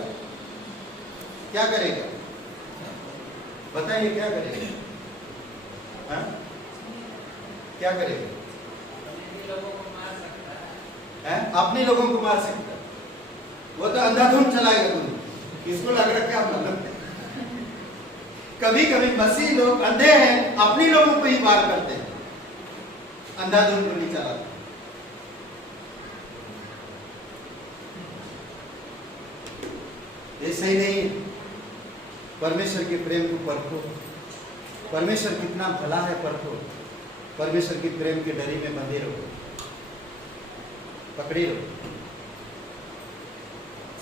क्या करेगा? बताइए क्या करेगा? हाँ? क्या करेगा? अपने लोगों को मार सकता है। वो तो अंधाधुंध चलाएगा तुम। इसको लग रहा क्या मतलब? कभी कभी मसीह लोग अंधे हैं, अपने लोगों को ही मार करते हैं, अंधाधुंध गोली चलाते। ये सही नहीं। परमेश्वर के प्रेम को परखो, परमेश्वर कितना भला है परखो, परमेश्वर की प्रेम की डोरी में बंधे रहो, पकड़े रहो।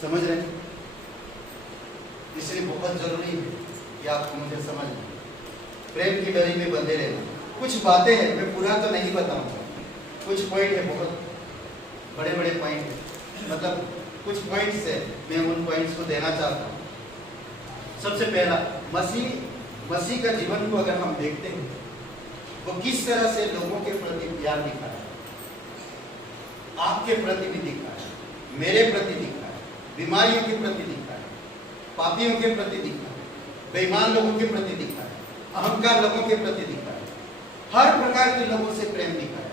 समझ रहे हैं? इसलिए बहुत जरूरी है कि आपको मुझे समझना, प्रेम की डोरी में बंधे रहना। कुछ बातें हैं, मैं पूरा तो नहीं बताऊंगा, कुछ पॉइंट है, बहुत बड़े बड़े पॉइंट है, मतलब कुछ पॉइंट्स है, मैं उन पॉइंट्स को देना चाहता हूँ। सबसे पहला, मसीह का जीवन को अगर हम देखते हैं, वो किस तरह से लोगों के प्रति प्यार दिखाया, आपके प्रति भी दिखाया, मेरे प्रति दिखाया, बीमारियों के प्रति दिखाया, पापियों के प्रति दिखाया, बेईमान लोगों के प्रति दिखाया, अहंकार लोगों के प्रति दिखाया, हर प्रकार के लोगों से प्रेम दिखाया।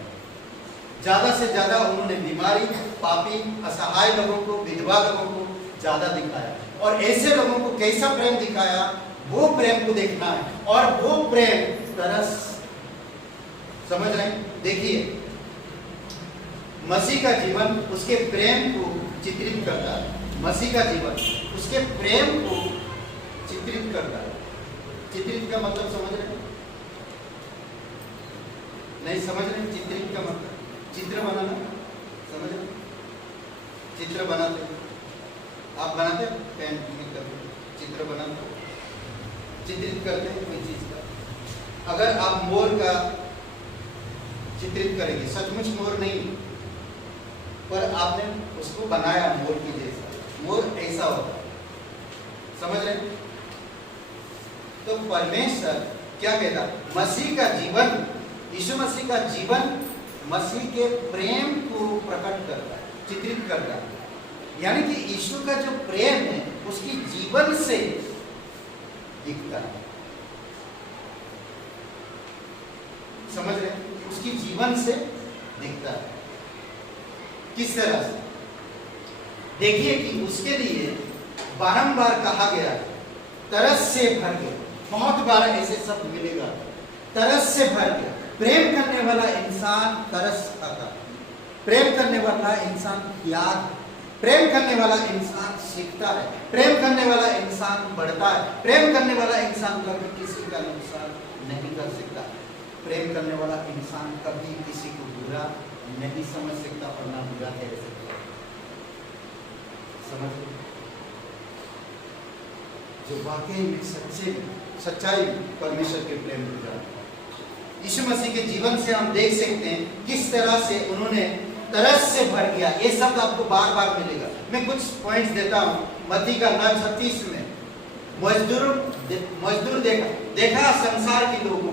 ज्यादा से ज्यादा उन्होंने बीमारी, पापी, असहाय लोगों को, विधवा लोगों को ज्यादा दिखाया। और ऐसे लोगों को कैसा प्रेम दिखाया, वो प्रेम को देखना है, और वो प्रेम तरस। समझ रहे हैं? देखिए, मसीह का जीवन उसके प्रेम को चित्रित करता है। मसीह का जीवन उसके प्रेम को चित्रित करता है। चित्रित का मतलब समझ रहे हैं? नहीं समझ रहे? चित्रित का मतलब चित्र बनाना, समझ रहे? चित्र बनाते, आप बनाते पेंटिंग करते, चित्र बनाते, चित्रित करते हैं कोई चीज का। अगर आप मोर का चित्रित करेंगे, सचमुच मोर नहीं, पर आपने उसको बनाया मोर की जैसा, मोर ऐसा होता है। समझ रहे? तो परमेश्वर क्या कहता? मसीह का जीवन, यीशु मसीह का जीवन मसीह के प्रेम को प्रकट करता है, चित्रित करता है। यानी कि यीशु का जो प्रेम है उसकी जीवन से दिखता है। समझ रहे हैं? उसकी जीवन से दिखता है। किस तरह से? देखिए कि उसके लिए बारंबार कहा गया तरस से भर गया। बहुत बार ऐसे शब्द मिलेगा, तरस से भर गया। प्रेम करने वाला इंसान तरस खाता, प्रेम करने वाला इंसान त्याग, प्रेम करने वाला इंसान सीखता है, प्रेम करने वाला इंसान बढ़ता है, प्रेम करने वाला इंसान कभी किसी का नुकसान नहीं कर सकता, प्रेम करने वाला इंसान कभी किसी को बुरा नहीं समझ सकता और ना बुरा कह सकता। समझ? जो वाकई में सच्चाई परमेश्वर के प्रेम को जानता है। यीशु मसीह के जीवन से हम देख सकते हैं किस तरह से उन्होंने तरस से भर गया। ये शब्द आपको बार बार मिलेगा। मैं कुछ पॉइंट्स देता हूँ। मत्ती का 9:36 में मजदूर देखा संसार के लोगों को,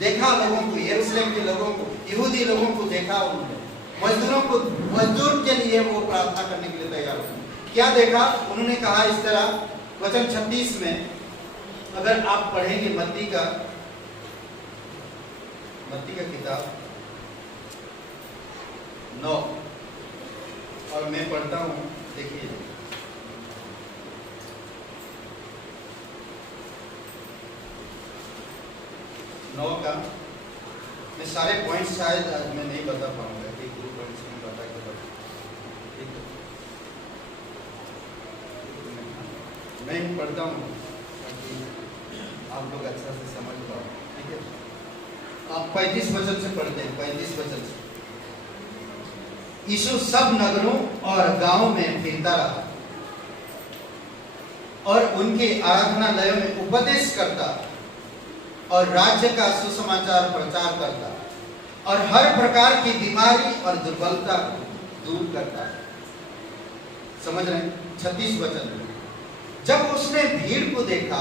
देखा लोगों को, यरूशलेम के लोगों को, यहूदी लोगों को देखा उन्होंने। मजदूर के लिए वो प्रार्थना करने के लिए तैयार हुए। क्या देखा? उन्होंने कहा इस तरह, वचन 36 में अगर आप पढ़ेंगे मत्ती का किताब 9 और मैं पढ़ता हूं। देखिए, नौ का मैं सारे पॉइंट्स शायद आज मैं नहीं बता पाऊंगा, एक दो पॉइंट्स में बता के मैं पढ़ता हूँ ताकि आप लोग अच्छा से समझ पाओ। ठीक है, आप 35 वचन से पढ़ते हैं। 35 वचन से, यीशु सब नगरों और गांवों में फिरता रहा और उनके आराधनालयों में उपदेश करता और राज्य का सुसमाचार प्रचार करता और हर प्रकार की बीमारी और दुर्बलता दूर करता। समझ रहे हैं? 36 वचन। जब उसने भीड़ को देखा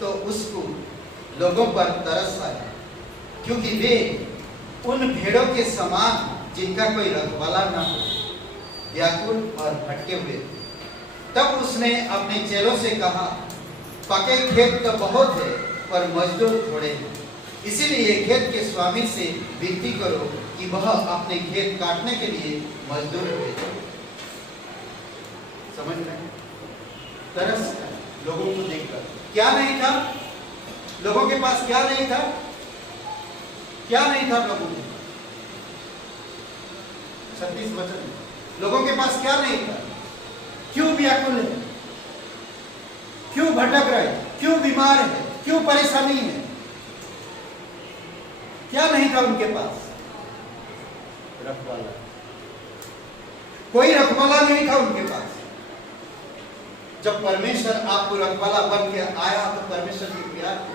तो उसको लोगों पर तरस आया, क्योंकि वे उन भेड़ों के समान जिनका कोई रखवाला न हो, व्याकुल और भटके हुए। तब उसने अपने चेलों से कहा, पके खेत तो बहुत है पर मजदूर थोड़े हैं, इसीलिए खेत के स्वामी से विनती करो कि वह अपने खेत काटने के लिए मजदूर भेजे। समझ रहे हैं? तरस लोगों को देखकर। क्या नहीं था लोगों के पास? क्या नहीं था? क्या नहीं था लोगों के? 36 वचन। लोगों के पास क्या नहीं था? क्यों व्याकुल है? क्यों भटक रहे? क्यों बीमार है? क्यों परेशानी है? क्या नहीं था उनके पास? रखवाला। कोई रखवाला नहीं था उनके पास। जब परमेश्वर आपको रखवाला बन के आया तो परमेश्वर के प्यार को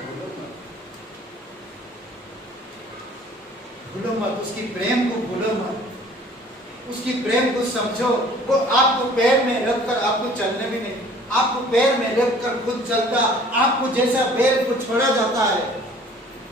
भूलो मत, उसकी प्रेम को भूलो मत, उसकी प्रेम को समझो। वो आपको पैर में रखकर आपको चलने भी नहीं, आपको पैर में रखकर खुद चलता। आपको जैसा बैल को छोड़ा जाता है,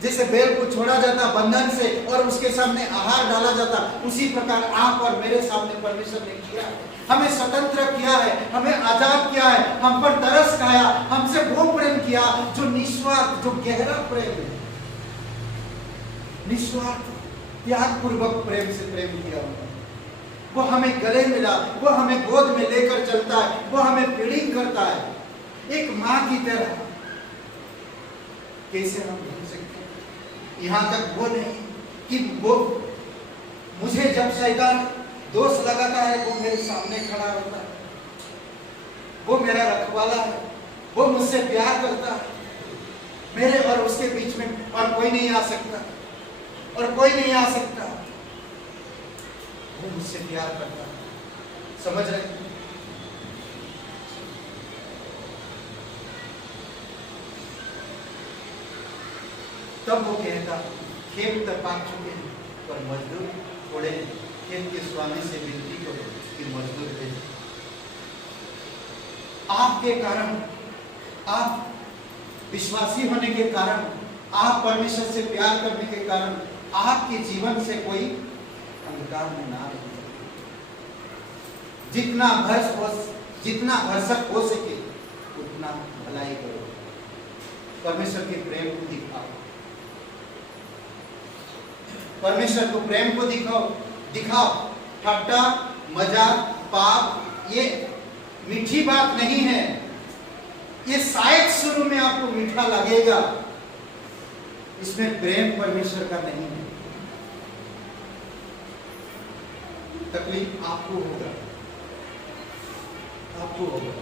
जैसे बैल को छोड़ा जाता बंधन से और उसके सामने आहार डाला जाता, उसी प्रकार आप और मेरे सामने परमेश्वर ने किया है। हमें स्वतंत्र किया है, हमें आजाद किया है, हम पर तरस खाया, हमसे वो प्रेम किया जो निस्वार्थ, जो गहरा प्रेम है, निस्वार्थ त्याग पूर्वक प्रेम से प्रेम किया उन्होंने। वो हमें गले मिला, वो हमें गोद में लेकर चलता है, वो हमें फीडिंग करता है एक माँ की तरह। कैसे हम भूल सकते हैं? यहाँ तक वो नहीं कि वो मुझे जब शैतान दोष लगाता है वो मेरे सामने खड़ा होता है, वो मेरा रखवाला है, वो मुझसे प्यार करता है। मेरे और उसके बीच में और कोई नहीं आ सकता, और कोई नहीं आ सकता। वो मुझसे प्यार करता है। समझ रहे? तब वो कहता, खेत तो पाक चुके हैं पर मजदूर थोड़े हैं, खेत के स्वामी से विनती करो कि मजदूर भेजें। आपके कारण, आप विश्वासी होने के कारण, आप परमेश्वर से प्यार करने के कारण आपके जीवन से कोई अंधकार में ना रहे। जितना भरसक हो सके उतना भलाई करो, परमेश्वर के प्रेम को दिखाओ। परमेश्वर को प्रेम को दिखाओ। ठट्टा, मजाक, पाप ये मीठी बात नहीं है। ये शायद शुरू में आपको मीठा लगेगा, इसमें प्रेम परमेश्वर का नहीं है। तकलीफ आपको होगा।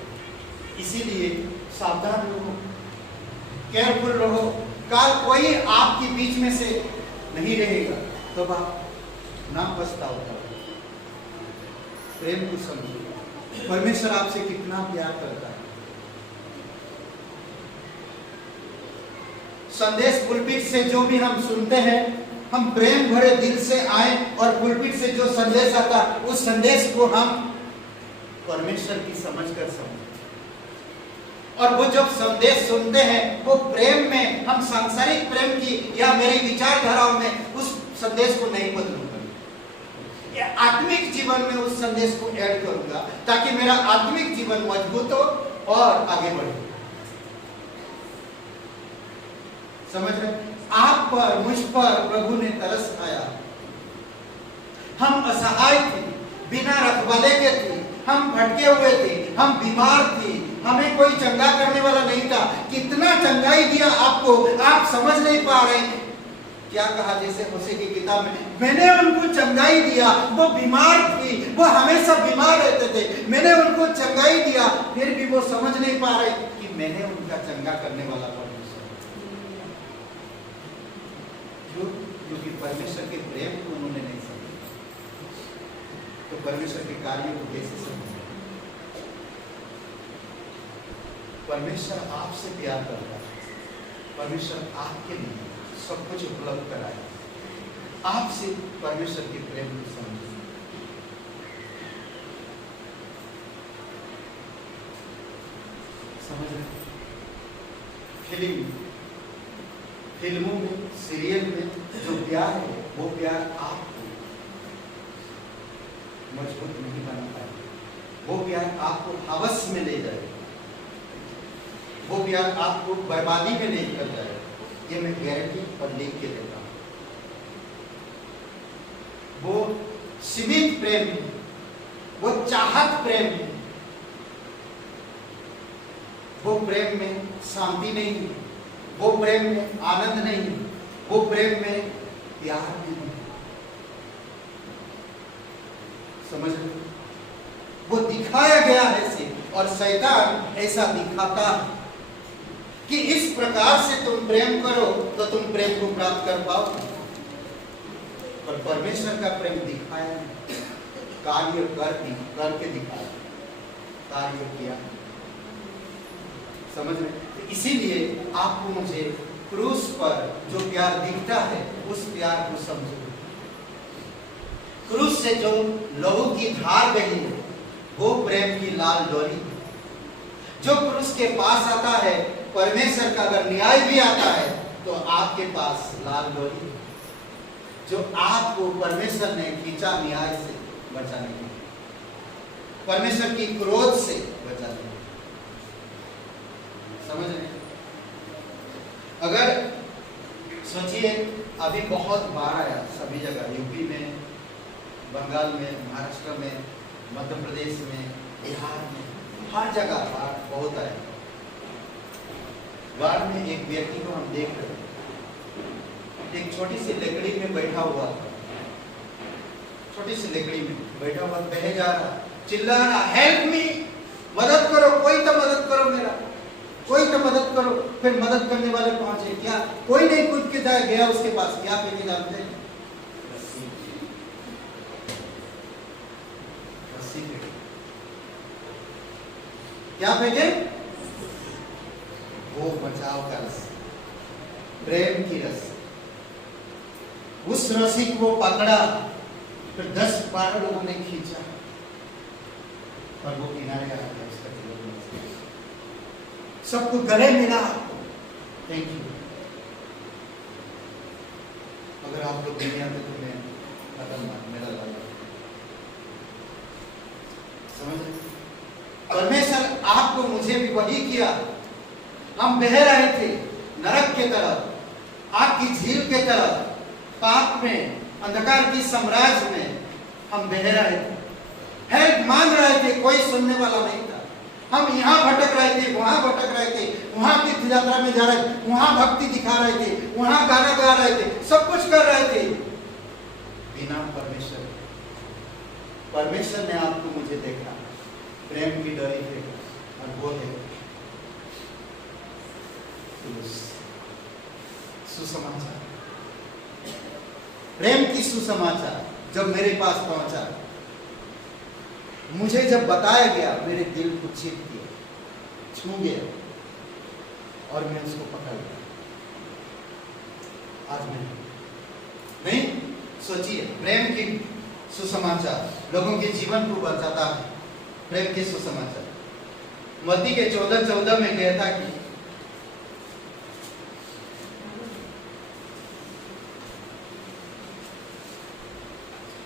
इसीलिए सावधान रहो, केयरफुल रहो। कल कोई आपके बीच में से नहीं रहेगा, तब आप ना पछताओ। प्रेम को समझो, परमेश्वर आपसे कितना प्यार करता है। संदेश पुलपिट से जो भी हम सुनते हैं, हम प्रेम भरे दिल से आए और पुलपिट से जो संदेश आता उस संदेश को हम परमेश्वर की समझकर समझें। और वो जब संदेश सुनते हैं वो प्रेम में, हम सांसारिक प्रेम की या मेरी विचारधाराओं में उस संदेश को नहीं बदलूंगा, आत्मिक जीवन में उस संदेश को ऐड करूंगा ताकि मेरा आत्मिक जीवन मजबूत हो और आगे बढ़े। समझ रहे? आप पर, मुझ पर प्रभु ने तरस खाया। हम असहाय थे, बिना रखवाले के थे, हम भटके हुए थे, हम बीमार थे, हमें कोई चंगा करने वाला नहीं था। कितना चंगाई दिया आपको, आप समझ नहीं पा रहे। क्या कहा जैसे होशे की किताब में, मैंने उनको चंगाई दिया, वो बीमार थी, वो हमेशा बीमार रहते थे, मैंने उनको चंगाई दिया, फिर भी वो समझ नहीं पा रहे कि मैंने उनका चंगा करने वाला परमेश्वर। क्योंकि परमेश्वर के प्रेम को उन्होंने नहीं समझा, तो परमेश्वर के कार्यों को कैसे समझा? परमेश्वर आपसे प्यार करता है, परमेश्वर आपके लिए सब कुछ उपलब्ध कराए। आपसे परमेश्वर के प्रेम को समझे। समझ रहे? फिल्मों में, सीरियल में जो प्यार है वो प्यार आपको मजबूत नहीं बना पाएगा, वो प्यार आपको हवस में ले जाएगा, वो प्यार आपको बर्बादी में लेकर जाएगा। ये मैं गारंटी और लिख के देता हूं। वो सीमित प्रेम है, वो चाहत प्रेम है, वो प्रेम में शांति नहीं है, वो प्रेम में आनंद नहीं है, वो प्रेम में प्यार नहीं है। समझ रहे? वो दिखाया गया है और शैतान ऐसा दिखाता है कि इस प्रकार से तुम प्रेम करो तो तुम प्रेम को प्राप्त कर पाओ। पर परमेश्वर का प्रेम दिखाया, कार्य करके दिखाया, कार्य किया। समझ रहे? इसीलिए आपको मुझे क्रूस पर जो प्यार दिखता है उस प्यार को समझो। क्रूस से जो लहू की धार बही है वो प्रेम की लाल डोरी। जो क्रूस के पास आता है, परमेश्वर का अगर न्याय भी आता है तो आपके पास लाल डोरी, जो आपको परमेश्वर ने खींचा न्याय से बचाने के लिए, परमेश्वर की क्रोध से बचाने के लिए। समझ रहे? अगर सोचिए, अभी बहुत बाढ़ आया सभी जगह, यूपी में, बंगाल में, महाराष्ट्र में, मध्य प्रदेश में, बिहार में, हर जगह बाढ़ बहुत आया। बाढ़ में एक व्यक्ति को हम देख रहे थे, एक छोटी सी लकड़ी में बैठा हुआ था, छोटी सी लकड़ी में बैठा हुआ, बह जा रहा, चिल्ला रहा, हेल्प मी, मदद करो, कोई तो मदद करो, मेरा कोई तो मदद करो। फिर मदद करने वाले पहुंचे, क्या कोई नहीं कूद के जाए गया उसके पास, क्या फेंके जानते हैं? रस्सी फेंके। क्या फेंके? वो बचाव का रस्सी, प्रेम की रस्सी। उस रस्सी को वो पकड़ा, फिर 10-12 लोगों ने खींचा और वो किनारे आ गया। उसका सबको गले मिला, थैंक यू। अगर आप लोग दुनिया में तो मैं खत्म, मेरा लगा। समझ? परमेश्वर आपको मुझे भी वही किया। हम बह रहे थे नरक के तरफ, आग की झील के तरफ, पाप में, अंधकार की साम्राज्य में हम बह रहे थे, हेल्प मांग रहे थे, कोई सुनने वाला नहीं था। हम यहाँ भटक रहे थे, वहां भटक रहे थे, वहां तीर्थ यात्रा में जा रहे थे, वहां भक्ति दिखा रहे थे, वहां गाना गा रहे थे, सब कुछ कर रहे थे बिना परमेश्वर। परमेश्वर ने आपको मुझे देखा, प्रेम की डोरी फेंका और बोले सुसमाचार, प्रेम की सुसमाचार जब मेरे पास पहुंचा, मुझे जब बताया गया, मेरे दिल को छीन गया, छू गया और मैं उसको पकड़ लिया। आज नहीं सोचिए, प्रेम की सुसमाचार लोगों के जीवन को बचाता है। प्रेम के सुसमाचार मत्ती के 14:14 में कहता कि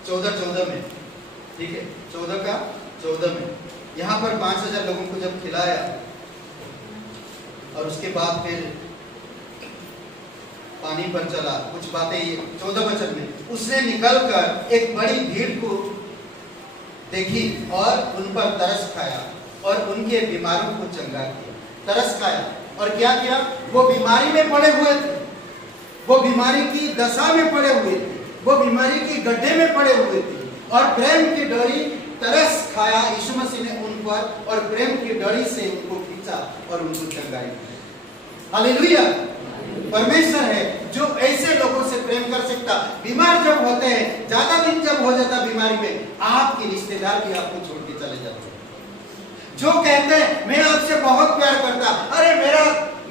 14:14 में, ठीक है, 14 में यहाँ पर 5000 लोगों को जब खिलाया और उसके बाद फिर पानी पर चला, कुछ बातें 14 वचन में, उसने निकलकर एक बड़ी भीड़ को देखी और उन पर तरस खाया और उनके बीमारों को चंगा किया। तरस खाया और क्या किया? वो बीमारी में पड़े हुए थे, वो बीमारी की दशा में पड़े हुए थे, वो बीमारी के गड्ढे में पड़े हुए थे और प्रेम की डोरी तरस खाया यीशु मसीह ने उन पर और प्रेम की डोरी से उनको खींचा और उनको चंगाई दी। हालेलुया! परमेश्वर है जो ऐसे लोगों से प्रेम कर सकता। बीमार जब होते हैं, ज्यादा दिन जब हो जाता बीमारी में, आपके रिश्तेदार भी आपको छोड़ के चले जाते हैं, जो कहते हैं मैं आपसे बहुत प्यार करता, अरे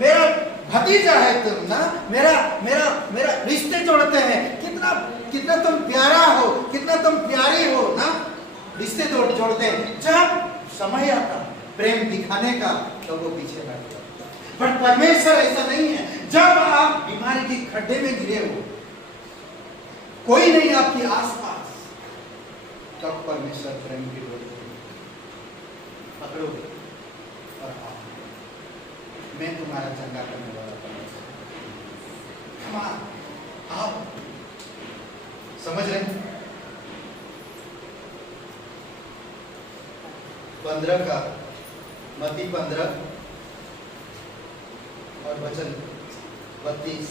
मेरा भतीजा है तुम ना, मेरा रिश्ते जोड़ते हैं, कितना तुम प्यारा हो, कितना तुम प्यारी हो ना, रिश्ते जोड़ते हैं। जब समय आता प्रेम दिखाने का तो वो पीछे हट जाता। पर परमेश्वर ऐसा नहीं है। जब आप बीमारी के खड्डे में गिरे हो, कोई नहीं आपके आसपास, तब परमेश्वर प्रेम की डोरी पकड़ोगे और मैं तुम्हारा चंगा करने वाला परमेश्वर। आप समझ रहे हैं? 15 का मत्ती 15 और वचन 32।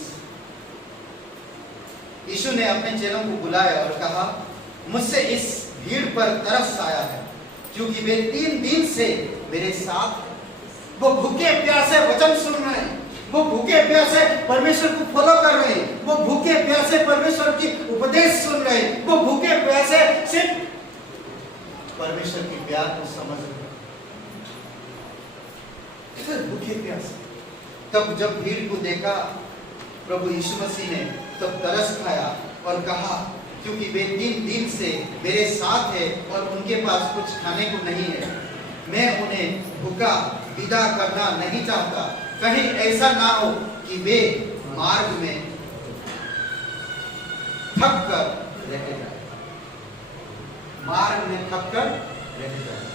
यीशु ने अपने चेलों को बुलाया और कहा, मुझसे इस भीड़ पर तरस आया है, क्योंकि वे 3 दिन से मेरे साथ, वो भूखे प्यासे वचन सुन रहे हैं, वो भूखे प्यासे परमेश्वर को फॉलो कर रहे हैं, वो भूखे प्यासे परमेश्वर की उपदेश सुन रहे हैं, वो भूखे प्यासे सिर्फ परमेश्वर की प्यार को समझ रहे हैं, भूखे प्यासे। तब जब भीड़ को देखा प्रभु यीशु मसीह ने, तब तरस खाया और कहा, क्योंकि वे 3 दिन से मेरे साथ है और उनके पास कुछ खाने को नहीं है, मैं उन्हें भूखा विदा करना नहीं चाहता, कहीं ऐसा ना हो कि वे मार्ग में थक कर रह जाए, मार्ग में थक कर रह जाए।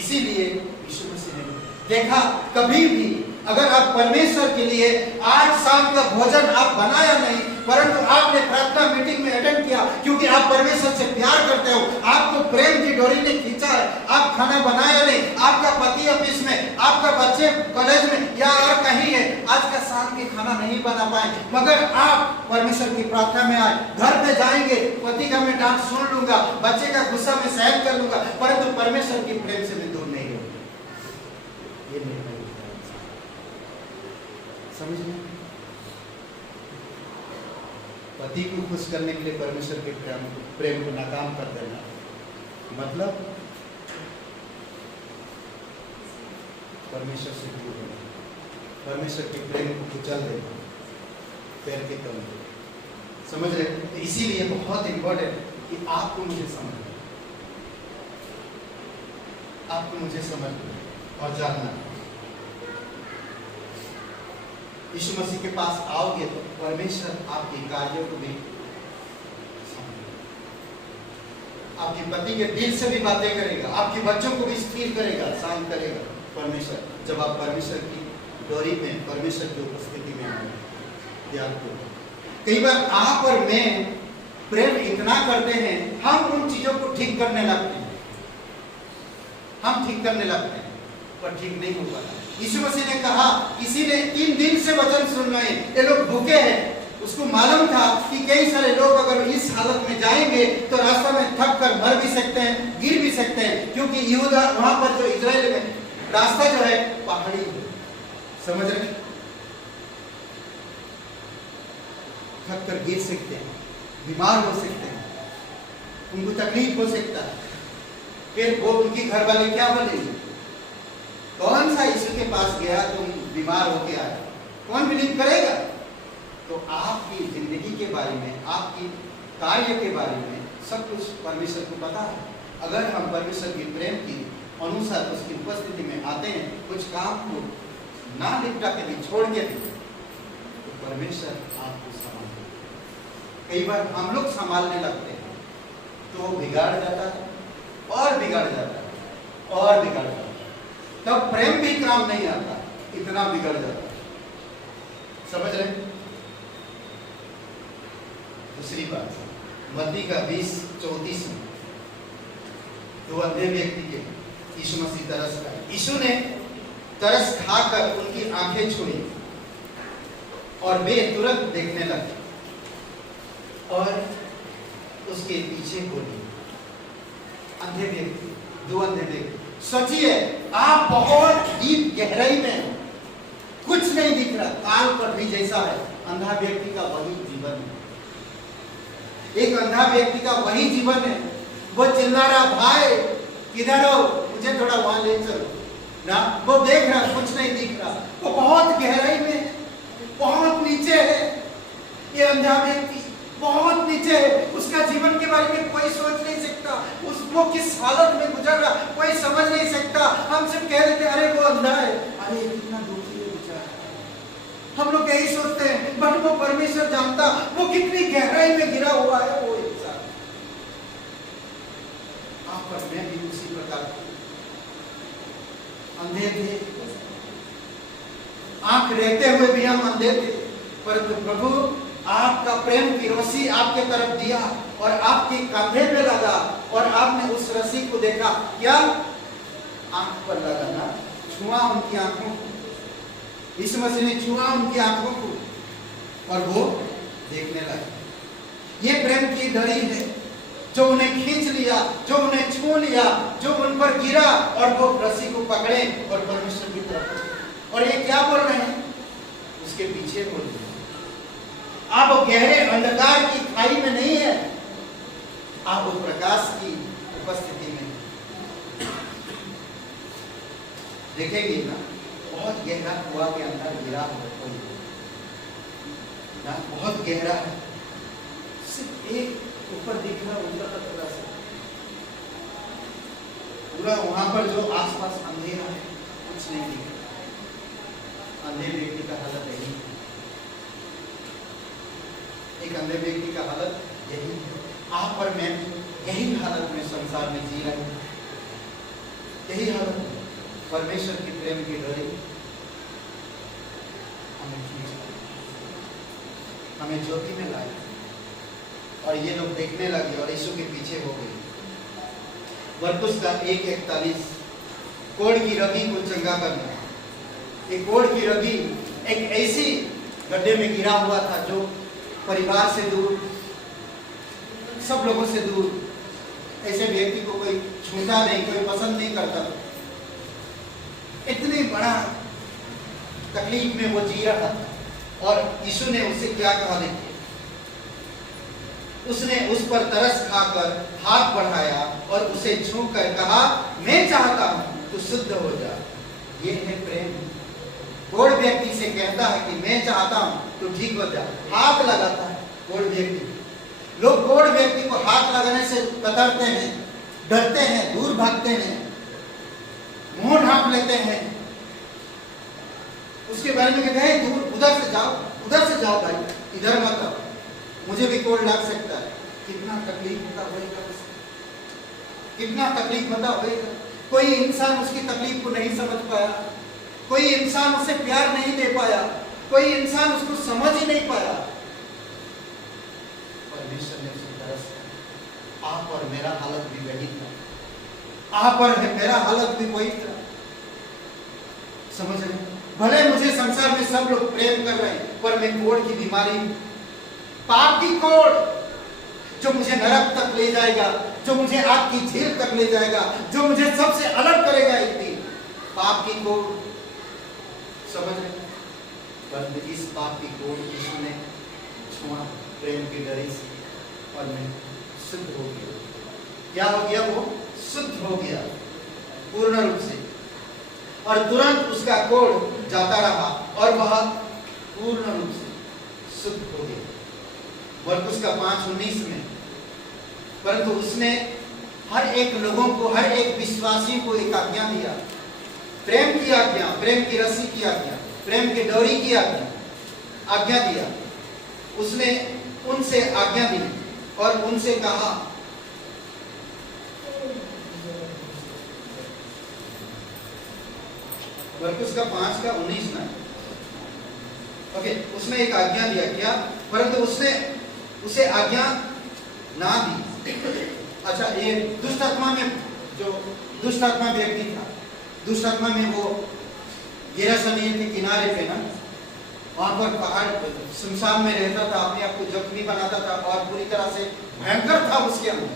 इसीलिए यीशु मसीह ने देखा, कभी भी अगर आप परमेश्वर के लिए आज शाम का भोजन आप बनाया नहीं, परंतु आपने प्रार्थना मीटिंग में अटेंड किया, क्योंकि आप परमेश्वर से प्यार करते हो, आपको प्रेम की डोरी ने खींचा है, आप खाना बनाया नहीं, आपका पति ऑफिस में, आपका बच्चे कॉलेज में या और कहीं है, आज का शाम के खाना नहीं बना पाए, मगर आप परमेश्वर की प्रार्थना में आए, घर पे जाएंगे, पति का मैं डांट सुन लूंगा, बच्चे का गुस्सा में सहन कर लूंगा, परंतु परमेश्वर की प्रेम से मैं दूर नहीं हूँ। ये नहीं समझ में? पति को खुश करने के लिए परमेश्वर के प्रेम को नाकाम कर देना, मतलब परमेश्वर से दूर होना, परमेश्वर के प्रेम को कुचल देना, पैर के तले। समझ रहे? इसीलिए बहुत इंपॉर्टेंट कि आपको मुझे समझना, आपको मुझे समझना और जानना। यीशु मसीह के पास आओगे तो परमेश्वर आपके कार्यों को भी, आपके पति के दिल से भी बातें करेगा, आपके बच्चों को भी स्थिर करेगा, शांत करेगा परमेश्वर, जब आप परमेश्वर की डोरी में, परमेश्वर की उपस्थिति में आओगे। याद करो, कई बार आप और मैं प्रेम इतना करते हैं, हम उन चीजों को ठीक करने लगते हैं, हम ठीक करने लगते हैं, पर ठीक नहीं हो पाता। यीशु मसीह ने कहा, किसी ने 3 दिन से वचन सुन रहे हैं, ये लोग भूखे हैं। उसको मालूम था कि कई सारे लोग अगर इस हालत में जाएंगे तो रास्ता में थक कर मर भी सकते हैं, गिर भी सकते हैं, क्योंकि यहूदा वहां पर जो इजराइल में रास्ता जो है पहाड़ी है, समझ रहे हैं? थक कर गिर सकते हैं, बीमार हो सकते हैं, उनको तकलीफ हो सकता है। फिर वो उनकी घर वाले क्या बोलेंगे, कौन सा यीशु के पास गया, तुम बीमार होके आए, कौन बिलीव करेगा? तो आपकी जिंदगी के बारे में, आपकी कार्य के बारे में सब कुछ परमेश्वर को पता है। अगर हम परमेश्वर के प्रेम की अनुसार उसकी उपस्थिति में आते हैं, कुछ काम को ना निपटा के भी, छोड़ के भी, तो परमेश्वर आपको संभालते हैं। कई बार हम लोग संभालने लगते हैं तो बिगाड़ जाता है, और बिगाड़ जाता है, और बिगाड़ जाता है, तब प्रेम भी काम नहीं आता, इतना बिगड़ जाता है। समझ रहे? दूसरी बात, मत्ती का 20:34 में 2 अंधे व्यक्ति के यीशु मसीह तरस खाए। यीशु ने तरस खाकर उनकी आंखें छुई और वे तुरंत देखने लगे और उसके पीछे बोले। अंधे व्यक्ति, 2 अंधे व्यक्ति, सोचिए आप बहुत डीप गहराई में हो, कुछ नहीं दिख रहा, काल पटरी जैसा है। अंधा व्यक्ति का वही जीवन है, एक अंधा व्यक्ति का वही जीवन है। वो चिल्ला रहा, भाई किधर हो, मुझे थोड़ा वहां ले चलो ना। वो देख रहा, कुछ नहीं दिख रहा, वो बहुत गहराई में, बहुत नीचे है। ये अंधा व्यक्ति बहुत नीचे है, उसका जीवन के बारे में कोई सोच नहीं सकता, वो किस हालत में गुजर रहा कोई समझ नहीं सकता। हम सब कह रहे थे, अरे वो अंधा है, अरे कितना दुखी है बेचारा। हम लोग यही सोचते हैं, बट वो परमेश्वर जानता वो कितनी गहराई में गिरा हुआ है वो इंसान। आप पर मैं भी उसी प्रकार अंधे थे, आंख रहते हुए भी हम अंधे थे, परंतु प्रभु आपका प्रेम की रस्सी आपके तरफ दिया और आपके कंधे पे लगा और आपने उस रस्सी को देखा, क्या आंख पर लगा ना, छुआ उनकी आंखों को। यीशु मसीह ने छुआ उनकी आंखों को और वो देखने लगे। ये प्रेम की घड़ी है जो उन्हें खींच लिया, जो उन्हें छू लिया, जो उन पर गिरा और वो रस्सी को पकड़े और परमेश्वर की तरफ। और ये क्या बोल रहे हैं, उसके पीछे बोल रहे हैं। आप वो गहरे अंधकार की खाई में नहीं है, आप वो प्रकाश की उपस्थिति में देखेंगे ना। बहुत गहरा कुआं के अंदर गिरा हुआ कोई ना, बहुत गहरा है, सिर्फ एक ऊपर दिख रहा ऊपर का थोड़ा सा, पूरा वहां पर जो आसपास अंधेरा है, कुछ नहीं दिख रहा। अंधे व्यक्ति का हालत यही है, एक अंधे व्यक्ति का हालत यही है। आप और मैं यही हालत में संसार में जी रहे हैं, यही हालत है। परमेश्वर की प्रेम की डोरी हमें खींच लाई, हमें ज्योति में लाई और ये लोग देखने लगे और यीशु के पीछे हो गए। मरकुस का 1:41, कोढ़ की रगी को चंगा करना। एक कोढ़ की रगी एक ऐसी गड्ढे में गिरा हुआ था जो परिवार से दूर, सब लोगों से दूर, ऐसे व्यक्ति को कोई छूता नहीं, कोई पसंद नहीं करता। इतनी बड़ा तकलीफ में वो जी रहा था और यीशु ने उससे क्या कहा, देखिए, उसने उस पर तरस खाकर हाथ बढ़ाया और उसे छू कर कहा, मैं चाहता हूं तू शुद्ध हो जा। ये है प्रेम। कोढ़ व्यक्ति से कहता है कि मैं चाहता हूं तू ठीक हो जा, हाथ लगाता है कोढ़ व्यक्ति। लोग कोढ़ व्यक्ति को हाथ लगाने से कतरते हैं, डरते हैं, दूर भागते हैं, मुंह ढांप लेते हैं, उसके बारे में कहते हैं दूर, उधर से जाओ भाई, इधर मत आओ, मुझे भी कोढ़ लग सकता है। कितना तकलीफ होता होगा, कितना तकलीफ होता होगा। कोई इंसान उसकी तकलीफ को नहीं समझ पाया, कोई इंसान उसे प्यार नहीं दे पाया, कोई इंसान उसको समझ ही नहीं पाया। परमेश्वर ने आप और मेरा हालत भी वही था, आप और मेरा हालत भी वही था। समझ रहे? भले मुझे संसार में सब लोग प्रेम कर रहे हैं, पर मैं कोढ़ की बीमारी, पाप की कोढ़, जो मुझे नरक तक ले जाएगा, जो मुझे आग की झील तक ले जाएगा, जो मुझे सबसे अलग करेगा, इतनी पाप की कोढ़। समझ रहे? पर इस पाप की कोढ़ यीशु ने छुआ प्रेम की डरी से, और मैं शुद्ध हो गया। क्या हो गया? वो शुद्ध हो गया पूर्ण रूप से, और तुरंत उसका कोढ़ जाता रहा और वह पूर्ण रूप से शुद्ध हो गया। मरकुस का 5:19 में, परंतु उसने हर एक लोगों को, हर एक विश्वासी को एक आज्ञा दिया, प्रेम की आज्ञा, प्रेम की रस्सी की आज्ञा, प्रेम की डोरी की आज्ञा दिया। उसने उनसे आज्ञा दी और उनसे कहा, मरकुस का 5:19 में, ओके, उसने एक आज्ञा दिया क्या? परंतु उसने उसे आज्ञा ना दी। अच्छा, ये दुष्ट आत्मा में, जो दुष्ट आत्मा व्यक्ति था, दुष्ट आत्मा में वो गेरासनियों के किनारे पे ना, वहां पर पहाड़ सुनसान में रहता था, अपने आप को जख्मी बनाता था और पूरी तरह से भयंकर था। उसके अंदर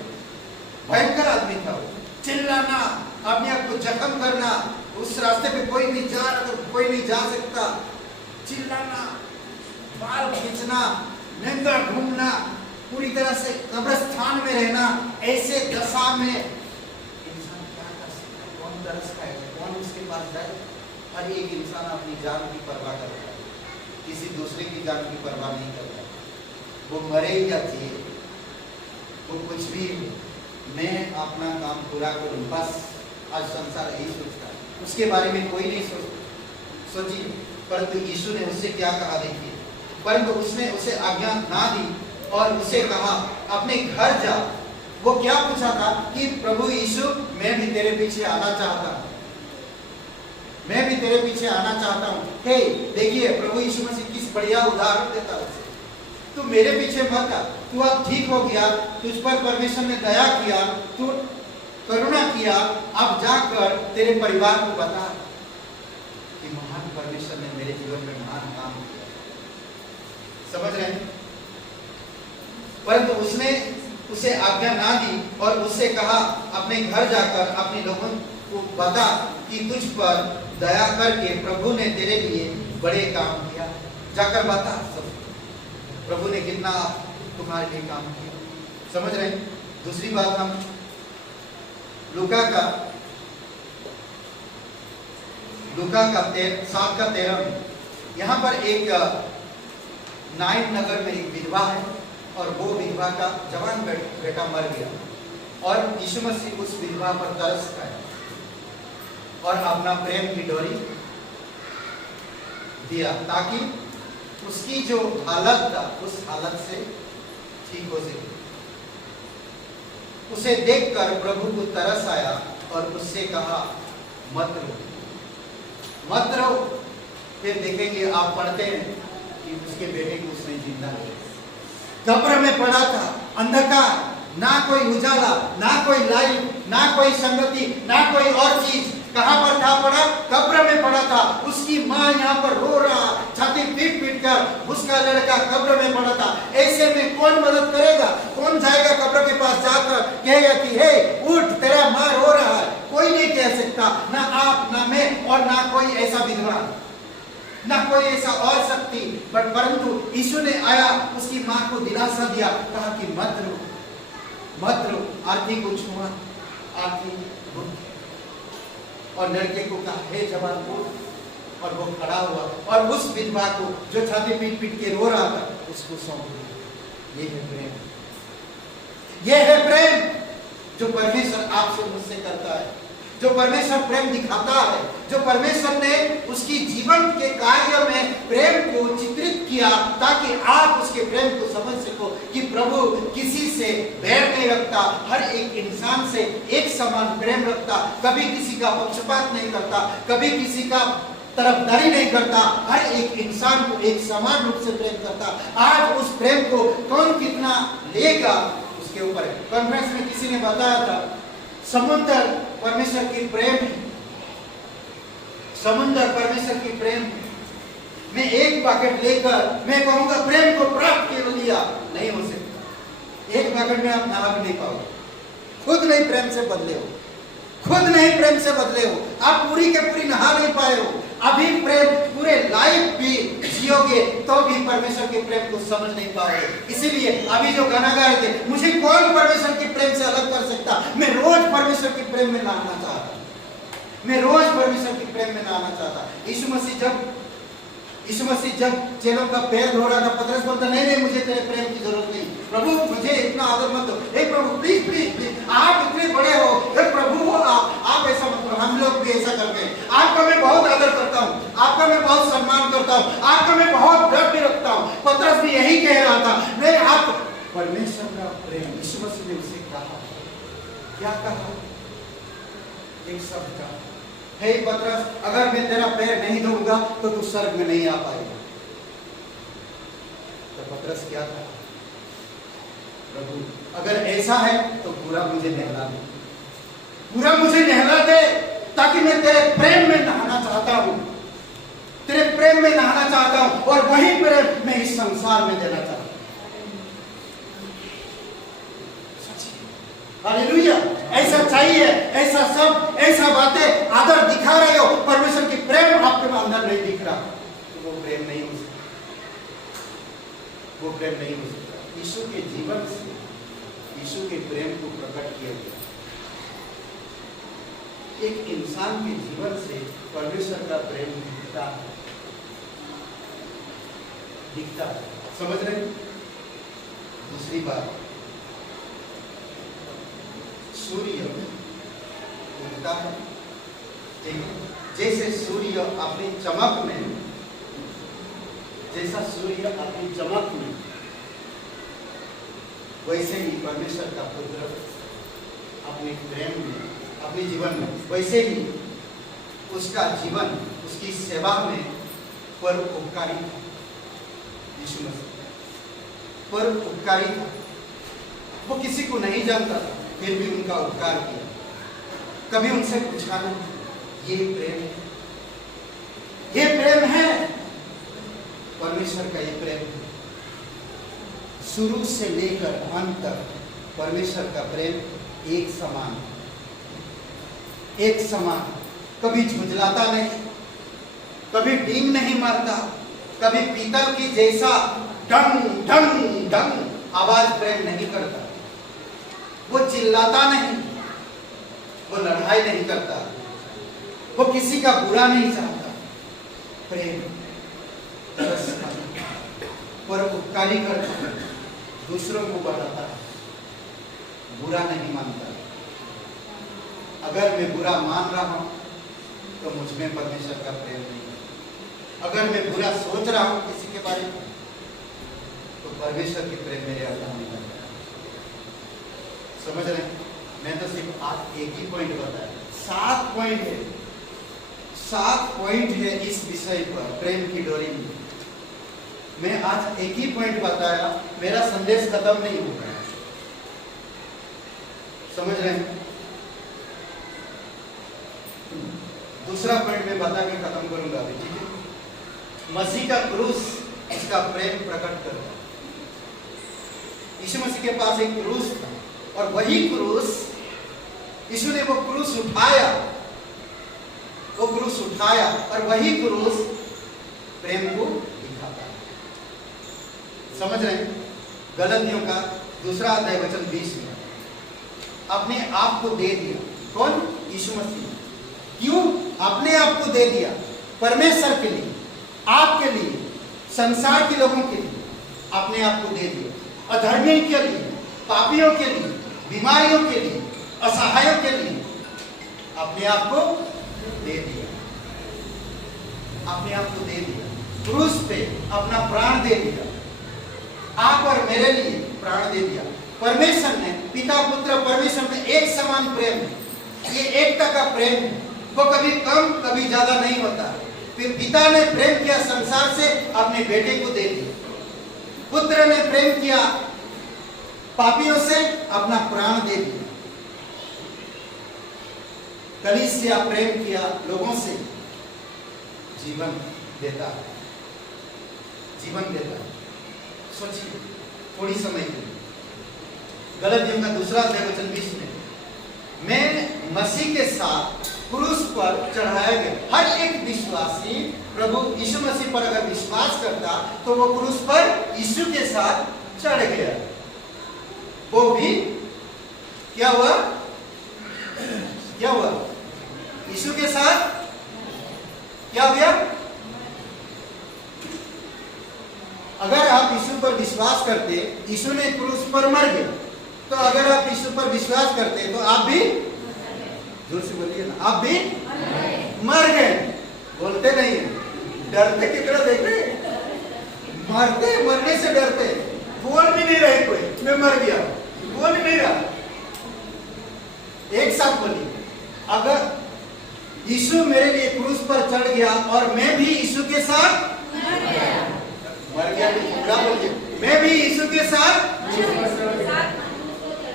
भयंकर आदमी था वो। चिल्लाना, अपने आप को जख्म करना, उस रास्ते पे कोई नहीं जा सकता, चिल्लाना, बाल खींचना, नंगा घूमना, पूरी तरह से कब्रिस्तान में रहना। ऐसे दशा में इंसान क्या कर सकता है? कौन तरस खाएगा? कौन उसके पास जाए? हर एक इंसान अपनी जान की परवाह करता है, किसी दूसरे की जान की परवाह नहीं करता। वो मरे या जिए, वो कुछ भी, मैं अपना काम पूरा करूं, बस। आज संसार यही सोचता है, उसके बारे में कोई नहीं सोची। परंतु यीशु ने उससे क्या कहा? देखिए, परंतु उसने उसे आज्ञा ना दी और उसे कहा, अपने घर जा। वो क्या पूछा था कि प्रभु यीशु, मैं भी तेरे पीछे आना चाहता हूं, मैं भी तेरे पीछे आना चाहता हूं। हे, देखिए प्रभु यीशु मसीह किस बढ़िया उदाहरण देता है उसे। तू मेरे पीछे मत आ, तू अब ठीक हो गया, तुझ पर परमेश्वर ने दया किया, तू करुणा किया, अब जाकर तेरे परिवार को बता कि महान परमेश्वर ने मेरे जीवन में महान काम किया। समझ रहे हैं? परंतु उसने उसे आज्ञा ना दी और उससे कहा, अपने घर जाकर अपने लोगों को बता कि तुझ पर दया करके प्रभु ने तेरे लिए बड़े काम किया। जाकर बता सब, प्रभु ने कितना तुम्हारे लिए काम किया। समझ रहे हैं? दूसरी बात, हम लूका का 7:13 में, यहाँ पर एक नाइन नगर में एक विधवा है और वो विधवा का जवान बेटा मर गया और यीशु मसीह उस विधवा पर तरस खाए और अपना प्रेम की डोरी दिया ताकि उसकी जो हालत था उस हालत से ठीक हो सके। उसे देखकर प्रभु को तरस आया और उससे कहा, मत रो, मत रो। फिर देखेंगे, आप पढ़ते हैं कि उसके बेटे को उसने जिंदा किया। कब्र में पड़ा था, अंधकार, ना कोई उजाला, ना कोई लाइट, ना कोई संगति, ना कोई और चीज। कहां पर था पड़ा? कब्र में पड़ा था। उसकी माँ यहाँ पर रो रहा, छाती पीट पीट कर, उसका लड़का कब्र में पड़ा था। ऐसे में कौन मदद करेगा? कौन जाएगा कब्र के पास जाकर कहेगा कि हे उठ, तेरा माँ रो रहा है? कोई नहीं कह सकता, ना आप, ना मैं, और ना कोई ऐसा विधवा, ना कोई ऐसा और शक्ति। बट परंतु यीशु ने आया, उसकी माँ को दिलासा दिया, कहा कि मत रो, मत रो। आरती को छुआ, आरती और लड़के को कहा, हे जवान उठ, और वो खड़ा हुआ और उस विधवा को जो छाती पीट पीट के रो रहा था उसको सौंप दिया। ये है प्रेम, ये है प्रेम जो परमेश्वर आपसे मुझसे करता है, जो परमेश्वर प्रेम दिखाता है, जो परमेश्वर ने उसकी जीवन के कार्य में प्रेम को चित्रित किया ताकि आप उसके प्रेम को समझ सको कि प्रभु किसी से बैर नहीं रखता, हर एक इंसान से एक समान प्रेम रखता, कभी किसी का पक्षपात नहीं करता, कभी किसी का तरफदारी नहीं करता, हर एक इंसान को एक समान रूप से प्रेम करता। आज उस प्रेम को कौन कितना लेगा उस उसके ऊपर है। कॉन्फ्रेंस में किसी ने बताया था समुद्र परमेश्वर की प्रेम है, समुद्र परमेश्वर की प्रेम है। मैं एक बकेट लेकर मैं कहूंगा प्रेम को प्राप्त कर लिया, नहीं हो सकता। एक बकेट में आप नहा भी नहीं पाओगे, खुद नहीं प्रेम से बदले हो, खुद नहीं प्रेम से बदले हो, आप पूरी के पूरी नहा नहीं पाए हो। अभी प्रेम पूरे लाइफ भी जियोगे तो भी परमेश्वर के प्रेम को समझ नहीं पाओगे। इसीलिए अभी जो गाना गा रहे थे, मुझे कौन परमेश्वर के प्रेम से अलग कर सकता, मैं रोज परमेश्वर के प्रेम में नहाना चाहता, मैं रोज परमेश्वर के प्रेम में नहाना चाहता। यीशु मसीह जब चेलों का पैर धो रहा था, पतरस बोलता नहीं, मुझे तेरे प्रेम की जरूरत नहीं प्रभु, मुझे इतना आदर मत दो। हे प्रभु प्लीज प्लीज प्लीज, आप इतने बड़े हो, हे प्रभु हो आप ऐसा मत करो। हम लोग भी ऐसा करते हैं। आपका मैं बहुत आदर करता हूँ, आपका मैं बहुत सम्मान करता हूँ, आपका मैं बहुत डर भी रखता हूँ। पतरस भी यही कह रहा था, मैं आप परमेश्वर का प्रेम। यीशु मसीह ने उसे कहा, क्या कहा? एक शब्द कहा, हे पतरस, अगर मैं तेरा पैर नहीं धोऊंगा तो तू स्वर्ग में नहीं आ पाएगा। तो पतरस क्या था? प्रभु अगर ऐसा है तो पूरा मुझे नहला दे, पूरा मुझे नहला दे, ताकि मैं तेरे प्रेम में नहाना चाहता हूँ, तेरे प्रेम में नहाना चाहता हूँ, और वही प्रेम मैं इस संसार में देना चाहता हूँ। हालेलुया, ऐसा चाहिए, ऐसा सब, ऐसा बातें आदर दिखा रहे हो, परमेश्वर की प्रेम आपके अंदर नहीं दिख रहा, तो वो प्रेम नहीं हो सकता, वो प्रेम नहीं हो सकता। यीशु के जीवन से यीशु के प्रेम को प्रकट किया गया। एक इंसान के जीवन से परमेश्वर का प्रेम दिखता है, दिखता है। समझ रहे? दूसरी बात, सूर्य उगता है, जैसे सूर्य अपनी चमक में, जैसा सूर्य अपनी चमक में, वैसे ही परमेश्वर का पुत्र अपने प्रेम में, अपने जीवन में, वैसे ही उसका जीवन, उसकी सेवा में परोपकारी था। यीशु मसीह परोपकारी था, वो किसी को नहीं जानता था, फिर भी उनका उपकार किया, कभी उनसे पूछा नहीं। ये प्रेम है, ये प्रेम है परमेश्वर का, ये प्रेम है। शुरू से लेकर अंत तक परमेश्वर का प्रेम एक समान, एक समान, कभी झुंझलाता नहीं, कभी डींग नहीं मारता, कभी पीतल की जैसा ढंग ढंग ढंग आवाज प्रेम नहीं करता, वो चिल्लाता नहीं, वो लड़ाई नहीं करता, वो किसी का बुरा नहीं चाहता। प्रेम परोपकारी करता है, दूसरों को बढ़ाता है, बुरा नहीं मानता। अगर मैं बुरा मान रहा हूं तो मुझ में परमेश्वर का प्रेम नहीं है। अगर मैं बुरा सोच रहा हूं किसी के बारे में तो परमेश्वर की प्रेम मेरे अंदर नहीं है। समझ रहे? मैं तो सिर्फ आज एक ही पॉइंट बताया, 7 पॉइंट है, 7 पॉइंट है इस विषय पर, प्रेम की डोरी में। मैं आज एक ही पॉइंट बताया, मेरा संदेश खत्म नहीं हो रहा है। समझ रहे हैं? दूसरा पॉइंट मैं बता के खत्म करूंगा अभी, ठीक है? मसीह का क्रूस इसका प्रेम प्रकट करता है। यीशु मसीह के पास एक क्रूस था, और वही क्रूस, यीशु ने वो क्रूस उठाया, वो क्रूस उठाया, और वही क्रूस प्रेम को दिखाता है। समझ रहे हैं? गलतियों का 2 अध्याय वचन 20 में अपने आप को दे दिया। कौन? यीशु मसीह। क्यों अपने आप को दे दिया? परमेश्वर के लिए, आपके लिए, संसार के लोगों के लिए अपने आप को दे दिया। अधर्मियों के लिए, पापियों के लिए, बीमारियों के लिए, असहायों के लिए अपने आप को दे दिया, अपने आप को दे दिया। क्रूस पे अपना प्राण दे दिया, आप और मेरे लिए प्राण दे दिया। परमेश्वर ने, पिता पुत्र परमेश्वर में एक समान प्रेम है, ये एकता का प्रेम है, वो कभी कम कभी ज्यादा नहीं होता। फिर पिता ने प्रेम किया संसार से, अपने बेटे को दे दिया। पुत्र ने प्रेम किया पापियों से अपना प्राण दे दिया, कलीसिया प्रेम किया, लोगों से जीवन देता है, जीवन देता है। सोचिए थोड़ी समय के लिए, गलतियों का 2 अध्याय वचन 20 में, मैं मसीह के साथ क्रूस पर चढ़ाया गया। हर एक विश्वासी प्रभु यीशु मसीह पर अगर विश्वास करता तो वो क्रूस पर यीशु के साथ चढ़ गया। वो भी क्या हुआ, क्या हुआ, यीशु के साथ क्या हो गया। अगर आप यीशु पर विश्वास करते, यीशु ने क्रूस पर मर गया, तो अगर आप यीशु पर विश्वास करते तो आप भी, जोर से बोलिए ना, आप भी मर गए। बोलते नहीं, डरते कितना देख रहे, मरते, मरने से डरते, बोल भी नहीं रहे कोई, मैं मर गया, बोल नहीं रहा। एक साथ बोलिए, अगर यीशु मेरे लिए क्रूस पर चढ़ गया और मैं भी यीशु के साथ मर गया, पूरा बोलिए, मैं भी यीशु के साथ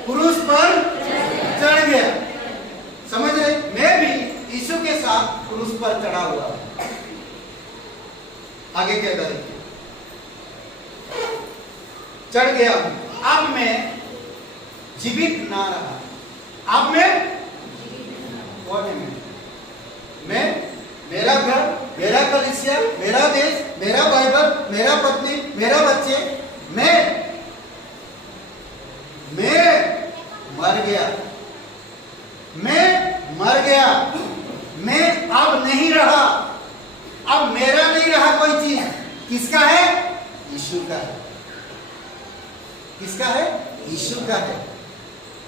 क्रूस पर चढ़ गया। समझ रहे, मैं भी यीशु के साथ क्रूस पर चढ़ा हुआ। आगे कहता है, चढ़ गया, अब मैं जीवित ना रहा, अब मैं कौन है, मैं मेरा घर, मेरा कलीसिया, मेरा देश, मेरा बाइबल, मेरा पत्नी, मेरा बच्चे, मैं मर गया, मैं मर गया, मैं अब नहीं रहा, अब मेरा नहीं रहा कोई चीज। किसका है, यीशु का है। किसका है, यीशु का है।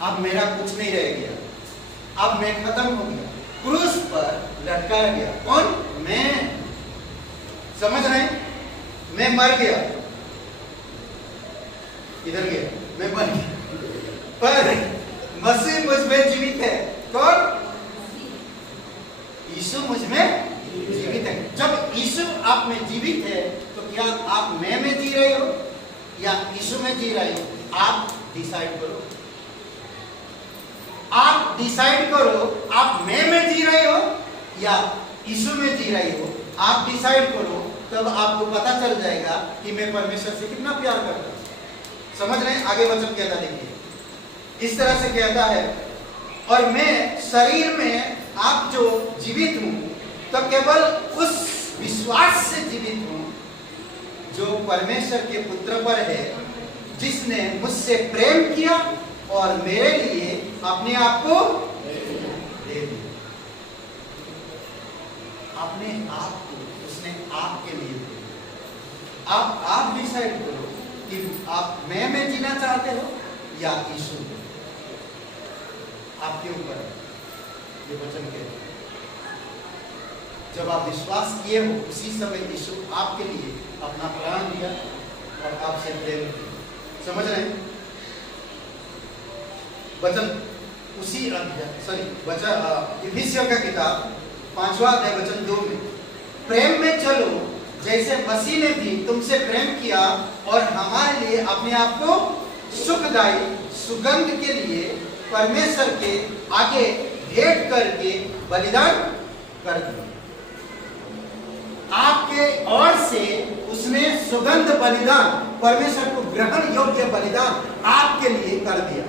अब मेरा कुछ नहीं रह गया, अब मैं खत्म हो गया, क्रूस पर लटकाया गया। कौन, मैं। समझ रहे, मैं मर गया, इधर गया, मैं मर गया, पर मसीह मुझ में जीवित है। कौन, यीशु मुझ में जीवित है। जब यीशु आप में जीवित है तो क्या आप मैं में जी रहे हो या यीशु में जी रहे हो? आप डिसाइड करो, आप डिसाइड करो, आप मैं में जी रहे हो या यीशु में जी रहे हो। आप डिसाइड करो, तब आपको पता चल जाएगा कि मैं परमेश्वर से कितना प्यार करता हूं। समझ रहे हैं, आगे वचन कहता देखिए, इस तरह से कहता है, और मैं शरीर में आप जो जीवित हूं तो केवल उस विश्वास से जीवित हूं जो परमेश्वर के पुत्र पर है, जिसने मुझसे प्रेम किया और मेरे लिए अपने आप को दे दिया। अपने आप को उसने आपके लिए दे दिया। आप डिसाइड करो कि आप मैं में जीना चाहते हो या यीशु में। आपके ऊपर ये वचन कहते हैं, जब आप विश्वास किए हो उसी समय यीशु आपके लिए अपना प्राण दिया और आपसे प्रेम किया। समझ रहे हैं, वचन उसी वचन इफिसियों का किताब 5वां अध्याय वचन 2 में, प्रेम में चलो जैसे मसीह ने भी तुमसे प्रेम किया और हमारे लिए अपने आप को सुखदायी सुगंध के लिए परमेश्वर के आगे भेंट करके बलिदान कर दिया। आपके ओर से उसने सुगंध बलिदान, परमेश्वर को ग्रहण योग्य बलिदान आपके लिए कर दिया।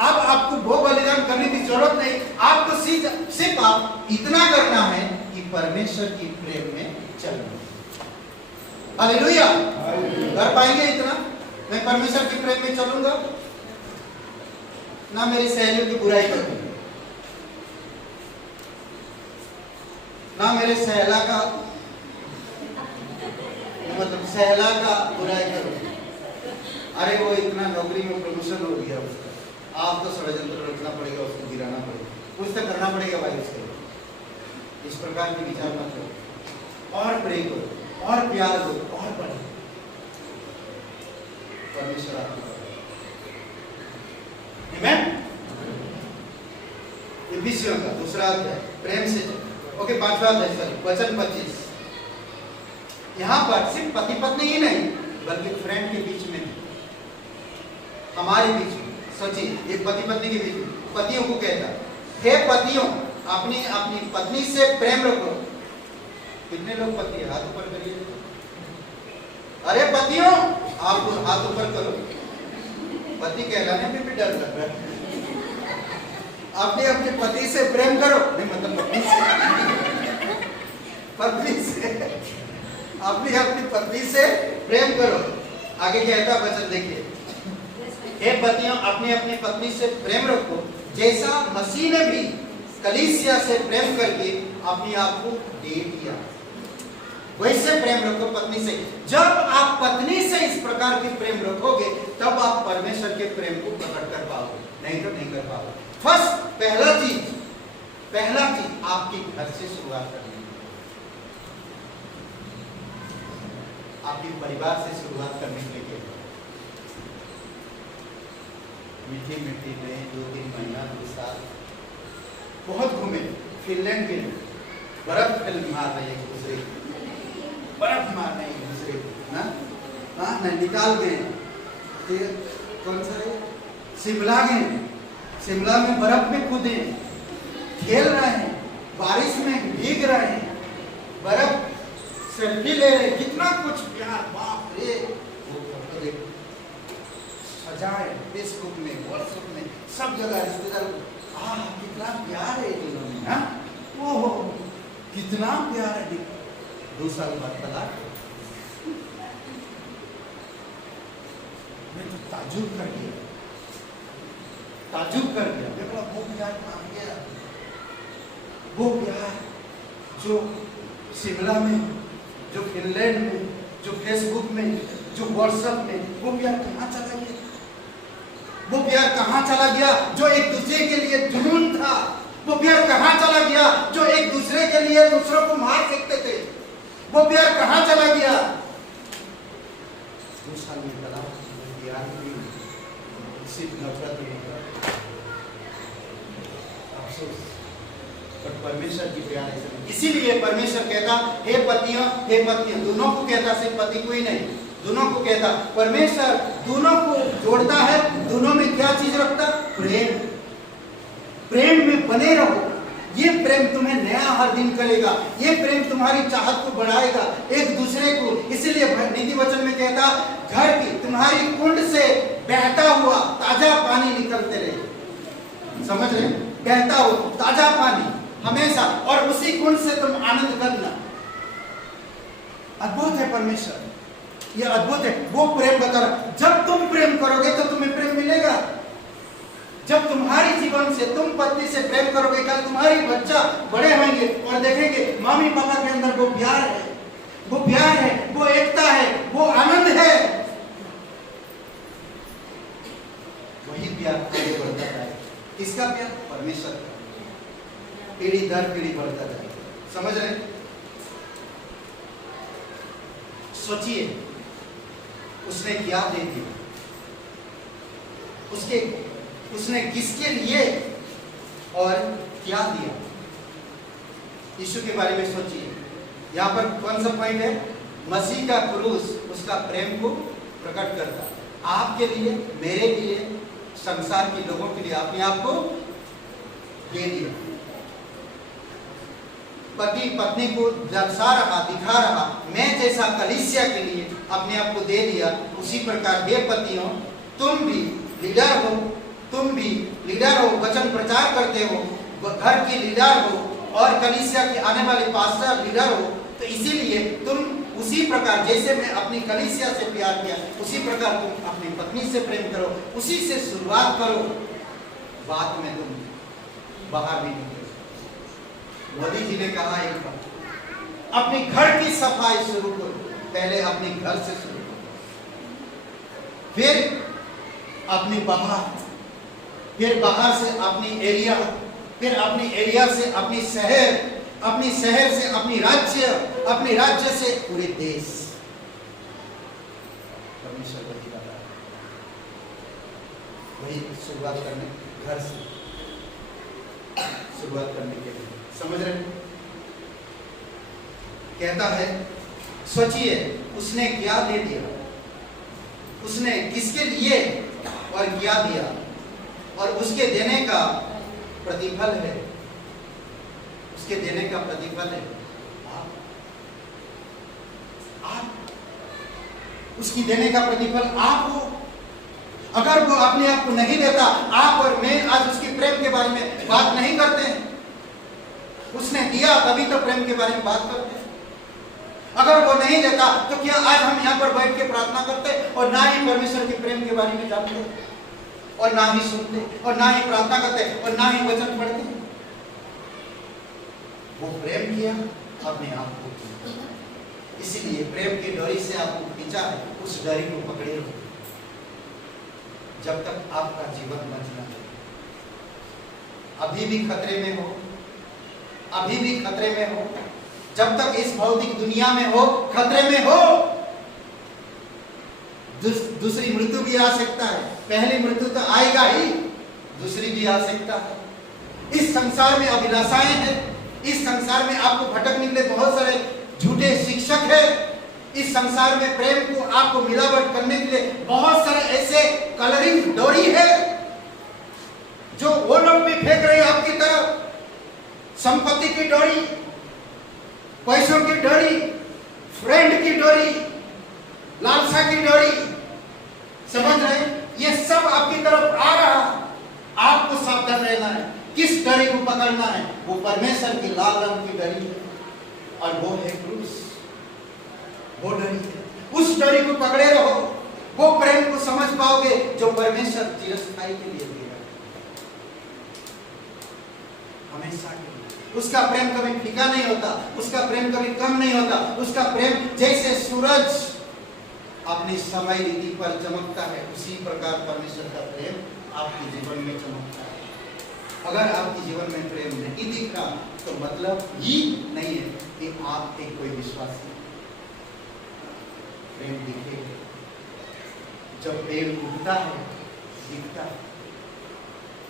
अब आपको वो बलिदान करने की जरूरत नहीं, आपको सिर्फ आप इतना करना है कि परमेश्वर की प्रेम में चलना। हालेलुया, कर पाएंगे इतना? मैं परमेश्वर की प्रेम में चलूंगा, ना मेरी सहेलियों की बुराई करूंगा, ना मेरे सहला का बुराई करूंगा। अरे वो इतना नौकरी में प्रमोशन हो गया उसका, आप तो षड्यंत्र रखना पड़ेगा, उसको गिराना पड़ेगा, कुछ तो करना पड़ेगा भाई उसके। इस प्रकार के विचार मत करो, और प्रे करो, और प्यार करो, और बढ़े। परमेश्वर आपको आमेन। इफिसियों का 2 अध्याय, प्रेम से चलो। ओके, 5वां अध्याय, सॉरी, वचन 25। यहाँ पर सिर्फ पति पत्नी ही नहीं बल्कि फ्रेंड के बीच में, हमारे बीच में, सोचिए एक पति पत्नी के बीच में, पतियों को कहता, हे पतियों अपनी अपनी पत्नी से प्रेम रखो। कितने लोग पति है? हाथ ऊपर करिए। अरे पतियों, आप हाथ ऊपर करो। पति कहलाने में भी डर लग रहा है। अपने अपने पति से प्रेम करो, नहीं मतलब पत्नी से, पत्नी से, अपनी अपनी पत्नी से प्रेम करो। आगे क्या कहता वचन देखिए, हे पतियों अपनी अपनी पत्नी से प्रेम रखो, जैसा मसीह ने भी कलीसिया से प्रेम करके अपने आप को दे दिया, वैसे प्रेम रखो पत्नी से। जब आप पत्नी से इस प्रकार की प्रेम रखोगे तब आप परमेश्वर के प्रेम को प्रकट कर पाओगे, नहीं तो नहीं कर पाओगे। फर्स्ट पहला चीज आपके घर से शुरुआत करनी है, आपके परिवार से शुरुआत करने के लिए। मीठी मीठी में 2-3 महीना 2 साल बहुत घूमे, फिनलैंड के बर्फ फिल्म मार रही है एक दूसरे की, बर्फ मार रहे हैं दूसरे को ना, हाँ नैनीताल गए, फिर कौन सा है शिमला गए, शिमला में बर्फ में कूदे, खेल रहे हैं, बारिश में भीग रहे हैं, बर्फ सेल्फी ले रहे, कितना कुछ प्यार, बाप रे। वो फोटो देखो, सजाए फेसबुक में, व्हाट्सएप में, सब जगह रिश्तेदार, कितना प्यार है दोनों में, हाँ ओहो कितना प्यार है। 2 साल बाद तलाक। मैं तो ताजुब कर दिया, देखो वो प्यार कहाँ गया, वो प्यार जो शिमला में, जो फिनलैंड में, जो फेसबुक में, जो व्हाट्सएप में, वो प्यार कहाँ चला गया? वो प्यार कहाँ चला गया जो एक दूसरे के लिए जुनून था? वो प्यार कहाँ चला गया जो एक दूसरे के लिए दूसरों को मार सकते थे? वो प्यार कहाँ चला गया? 2 साल में चला प्यार भी सिर्फ नफरत नहीं था, अफसोस। पर परमेश्वर की प्यार ऐसा नहीं। इसीलिए परमेश्वर कहता हे पतियों, दोनों को कहता, सिर्फ पति को ही नहीं, दोनों को कहता। परमेश्वर दोनों को जोड़ता है, दोनों में क्या चीज रखता? प्रेम में बने रहो। ये प्रेम तुम्हें नया हर दिन करेगा, ये प्रेम तुम्हारी चाहत को बढ़ाएगा एक दूसरे को। इसीलिए नीति वचन में कहता घर की तुम्हारी कुंड से बहता हुआ ताजा पानी निकलते रहे। समझ रहे? बहता हो ताजा पानी हमेशा, और उसी कुंड से तुम आनंद करना। अद्भुत है परमेश्वर, ये अद्भुत है। वो प्रेम बता रहा, जब तुम प्रेम करोगे तो तुम्हें प्रेम मिलेगा। जब तुम्हारी जीवन से तुम पत्नी से प्रेम करोगे, कल तुम्हारी बच्चा बड़े होंगे और देखेंगे मम्मी पापा के अंदर वो प्यार है, वो प्यार है, वो एकता है, वो आनंद है। वही प्यार आगे बढ़ता है। किसका प्यार? परमेश्वर का। पीढ़ी दर पीढ़ी बढ़ता जाएगा। समझ रहे? सोचिए उसने क्या दे दिया, उसने किसके लिए और क्या दिया। यीशु के बारे में सोचिए। यहाँ पर कौन सा पॉइंट है? मसीह का क्रूस उसका प्रेम को प्रकट करता, आपके लिए, मेरे लिए, संसार के लोगों के लिए अपने आप को दे दिया। पति पत्नी को दर्शा रहा, दिखा रहा, मैं जैसा कलीसिया के लिए अपने आप को दे दिया, उसी प्रकार हे पतियों तुम भी लीडर हो, वचन प्रचार करते हो, घर की लीडर हो और कलीसिया के आने वाले पास्टर लीडर हो। तो इसीलिए तुम उसी प्रकार जैसे मैं अपनी कलीसिया से प्यार किया, उसी प्रकार तुम अपनी पत्नी से प्रेम करो, उसी से शुरुआत करो। बात में तुम बाहर भी निकलो। मोदी जी ने कहा एक बार, अपने घर की सफाई शुरू करो, पहले अपने घर से शुरू करो, फिर अपनी बाहर, फिर बाहर से अपनी एरिया, फिर अपनी एरिया से अपनी शहर, अपनी शहर से अपनी राज्य, अपने राज्य से पूरे देश। परमेश्वर वही बता रहा है, वही शुरुआत करने घर से शुरुआत करने के लिए। समझ रहे? कहता है सोचिए उसने क्या दे दिया, उसने किसके लिए और क्या दिया, और उसके देने का प्रतिफल है, उसके देने का प्रतिफल है आप उसकी देने का प्रतिफल आप हो। अगर वो अपने आप को नहीं देता, आप और मैं आज उसके प्रेम के बारे में बात नहीं करते हैं। उसने दिया तभी तो प्रेम के बारे में बात करते हैं। अगर वो नहीं देता तो क्या आज हम यहाँ पर बैठ के प्रार्थना करते और ना ही परमेश्वर के प्रेम के बारे में जानते और ना ही सुनते और ना ही प्रार्थना करते और ना ही वचन पढ़ते। वो प्रेम किया, अपने आप को किया। इसीलिए प्रेम की डोरी से आपको खींचा है, उस डोरी को पकड़े रहो जब तक आपका जीवन बचना है। अभी भी खतरे में हो, अभी भी खतरे में हो, जब तक इस भौतिक दुनिया में हो, खतरे में हो। दूसरी मृत्यु भी आ सकता है, पहली मृत्यु तो आएगा ही, दूसरी भी आ सकता है। इस संसार में अभिलाषाएं हैं, इस संसार में आपको भटकने के लिए बहुत सारे झूठे शिक्षक हैं। इस संसार में प्रेम को आपको मिलावट करने के लिए बहुत सारे ऐसे कलरिंग डोरी है जो वो लोग भी फेंक रहे हैं आपकी तरफ। संपत्ति की डोरी, पैसों की डोरी, फ्रेंड की डोरी, लालसा की डोरी, समझ रहे हैं? ये सब आपकी तरफ आ रहा। आपको सावधान रहना है, किस डोरी को पकड़ना है। वो परमेश्वर की लाल रंग की डोरी है और वो है क्रूस, वो डोरी है। उस डोरी को पकड़े रहो, वो प्रेम को समझ पाओगे जो परमेश्वर चिरस्थायी के लिए दिया, हमेशा के लिए। उसका प्रेम कभी फीका नहीं होता, उसका प्रेम कभी कम नहीं होता। उसका प्रेम जैसे सूरज अपनी समय रीति पर चमकता है, उसी प्रकार परमेश्वर का प्रेम आपके जीवन में चमकता है। अगर आपके जीवन में प्रेम नहीं दिख रहा तो मतलब ही नहीं है कि आप एक कोई विश्वासी। प्रेम दिखेगा जब पेड़ उगता है, दिखता है।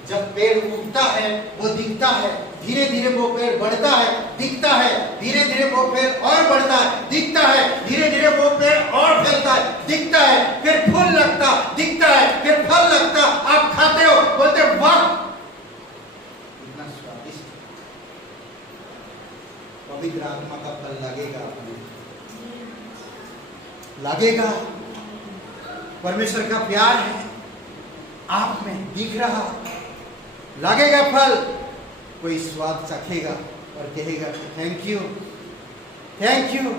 जब पेड़ उगता है वो दिखता है, धीरे धीरे वो पेड़ बढ़ता है, दिखता है, धीरे धीरे वो पेड़ और बढ़ता है, दिखता है, धीरे धीरे वो पेड़ और फैलता है, दिखता है, फिर फूल लगता, दिखता है, फिर फल लगता। आप खाते हो, बोलते वाह इतना स्वादिष्ट। पवित्र आत्मा का फल लगेगा, लगेगा। परमेश्वर का प्यार है आप में दिख रहा, लगेगा फल। कोई स्वाद चखेगा और कहेगा थैंक यू, थैंक यू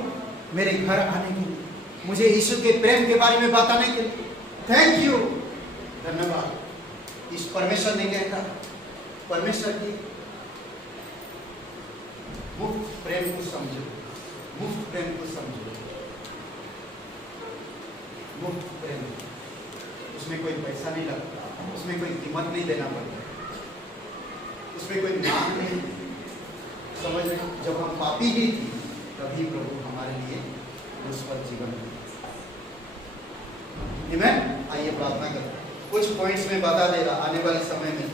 मेरे घर आने के लिए, मुझे यीशु के प्रेम के बारे में बताने के लिए, थैंक यू, धन्यवाद। इस परमेश्वर ने कहता, परमेश्वर की मुफ्त प्रेम को समझो, मुफ्त प्रेम को समझो, मुफ्त प्रेम। उसमें कोई पैसा नहीं लगता, उसमें कोई कीमत नहीं देना पड़ता, उसमें कोई मांग नहीं। समझ रहे? जब हम पापी ही थी तभी प्रभु हमारे लिए उस पर जीवन दिया। आमीन। आइए प्रार्थना करते हैं। कुछ पॉइंट्स में बता दे रहा, आने वाले समय में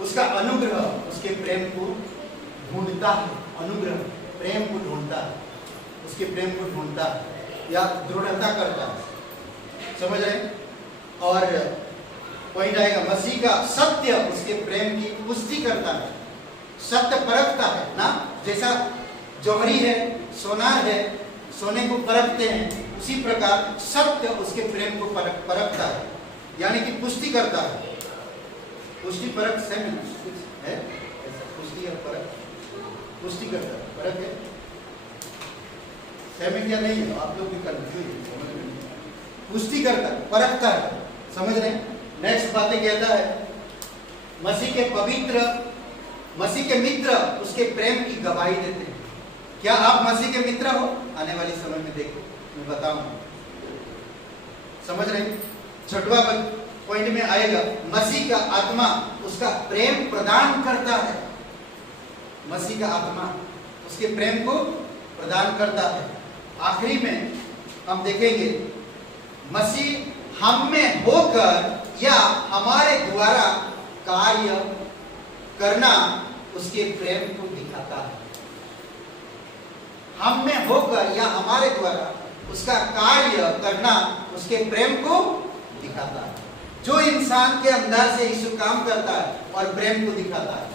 उसका अनुग्रह उसके प्रेम को ढूंढता है। अनुग्रह प्रेम को ढूंढता है, उसके प्रेम को ढूंढता है या दृढ़ता करता है। समझ रहे? और पॉइंट आएगा मसीह का सत्य उसके प्रेम की पुष्टि करता है। सत्य परखता है ना, जैसा जौहरी है, सोनार है, सोने को परखते हैं, उसी प्रकार सत्य उसके प्रेम को परखता है, यानी कि पुष्टि करता है। पुष्टि परख सेम है, पुष्टि और परख, पुष्टि करता है, परख है सेम क्या नहीं है, आप लोग भी कंफ्यूज है। पुष्टि करता है, परखता है, समझ रहे हैं? नेक्स्ट बातें कहता है मसीह के पवित्र, मसीह के मित्र उसके प्रेम की गवाही देते हैं। क्या आप मसीह के मित्र हो? आने वाले समय में देखो, मैं बताऊंगा। समझ रहे? छठवां पॉइंट में आएगा मसीह का आत्मा उसका प्रेम प्रदान करता है। मसीह का आत्मा उसके प्रेम को प्रदान करता है। आखिरी में हम देखेंगे मसीह हम में होकर या हमारे द्वारा कार्य करना उसके प्रेम को दिखाता है। हम में होकर या हमारे द्वारा उसका कार्य करना उसके प्रेम को दिखाता है। जो इंसान के अंदर से यीशु काम करता है और प्रेम को दिखाता है।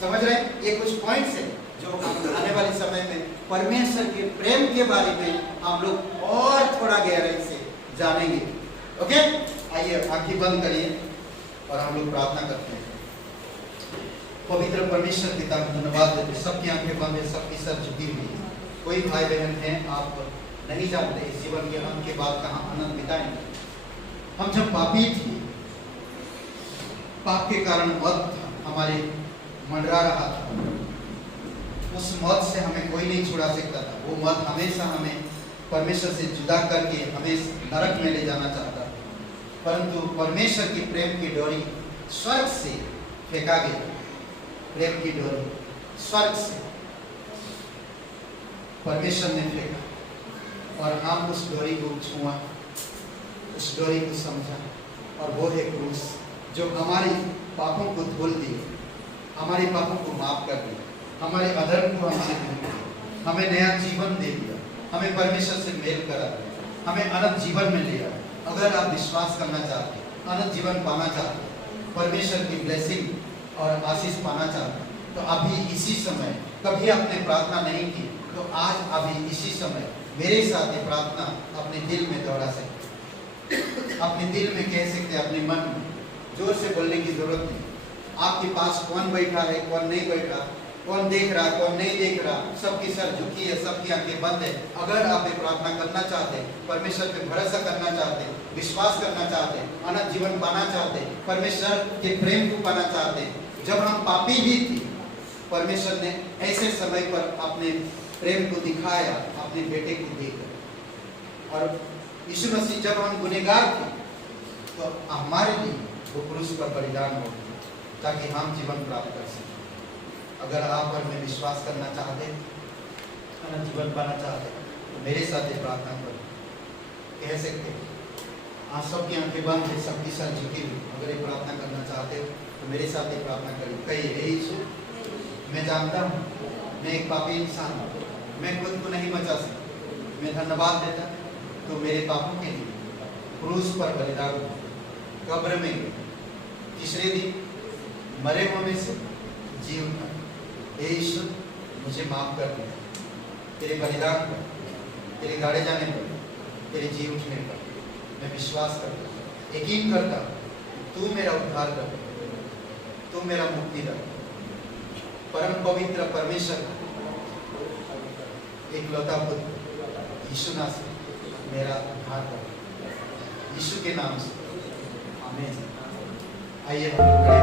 समझ रहे हैं? ये कुछ पॉइंट्स हैं जो हम आने वाले समय में परमेश्वर के प्रेम के बारे में हम लोग और थोड़ा गहराई से जानेंगे। ओके, आइए आंखें बंद करिए और हम लोग प्रार्थना करते हैं। पवित्र परमेश्वर पिता को धन्यवाद देते, सबकी आंखें बंद है, सबकी सर झुकी हुई है। कोई भाई बहन है आप नहीं जानते इस जीवन के अंत के बाद कहाँ आनंद बिताएंगे। हम जब पापी थे, पाप के कारण मौत हमारे मंडरा रहा था, उस मौत से हमें कोई नहीं छुड़ा सकता था। वो मौत हमेशा हमें परमेश्वर से जुदा करके हमें नरक में ले जाना चाहता था, परंतु परमेश्वर की प्रेम की डोरी स्वर्ग से फेंका गया। प्रेम की डोरी स्वर्ग से परमेश्वर ने फेंका और हम उस डोरी को छुआ, उस डोरी को समझा, और वो है क्रूस जो हमारे पापों को धुल दिए, हमारे पापों को माफ कर दिया, हमारे अधर्म को हमसे धुल दिया, हमें नया जीवन दे दिया, हमें परमेश्वर से मेल करा दिया, हमें अनंत जीवन में लिया। अगर आप विश्वास करना चाहते, अनंत जीवन पाना चाहते, परमेश्वर की ब्लेसिंग और आशीष पाना चाहते, तो अभी इसी समय, कभी आपने प्रार्थना नहीं की तो आज अभी इसी समय मेरे साथ ये प्रार्थना अपने दिल में दोहरा सकते, अपने दिल में कह सकते, अपने मन में। जोर से बोलने की जरूरत नहीं। आपके पास कौन बैठा है, कौन नहीं बैठा, कौन देख रहा, कौन नहीं देख रहा, सबकी सर झुकी है, सबकी आंखें बंद है। अगर आप ये प्रार्थना करना चाहते, परमेश्वर पे भरोसा करना चाहते, विश्वास करना चाहते, अनंत जीवन पाना चाहते, परमेश्वर के प्रेम को पाना चाहते, जब हम पापी भी थे, परमेश्वर ने ऐसे समय पर अपने प्रेम को दिखाया अपने बेटे को देकर। और यीशु मसीह जब हम गुनहगार थे तो हमारे लिए वो क्रूस पर बलिदान हो गया ताकि हम जीवन प्राप्त कर सकें। अगर आप और मैं विश्वास करना चाहते, अनंत जीवन पाना चाहते, तो मेरे साथ ये प्रार्थना करो। कह सकते आप सबकी आंखें बंद है, सबकी सर झुकी हुई। अगर ये प्रार्थना करना चाहते हो तो मेरे साथ ये प्रार्थना करिए। कहिए, हे यीशु, मैं जानता हूँ मैं एक पापी इंसान हूँ, मैं खुद को नहीं बचा सकता। मैं धन्यवाद देता तो मेरे पापों के लिए क्रूस पर बलिदान हुआ, कब्र में तीसरे दिन मरे हुए में से जी उठा। हे यीशु, मुझे माफ कर दे। तेरे बलिदान पर, तेरे गाड़े जाने पर, तेरे जी उठने पर मैं विश्वास करता हूँ, यकीन करता हूँ तू मेरा उद्धार कर, तू मेरा मुक्तिदाता, परम पवित्र परमेश्वर एकलौता पुत्र यीशु नासरी मेरा उद्धार कर। यीशु के नाम से आमीन। आइए हम खड़े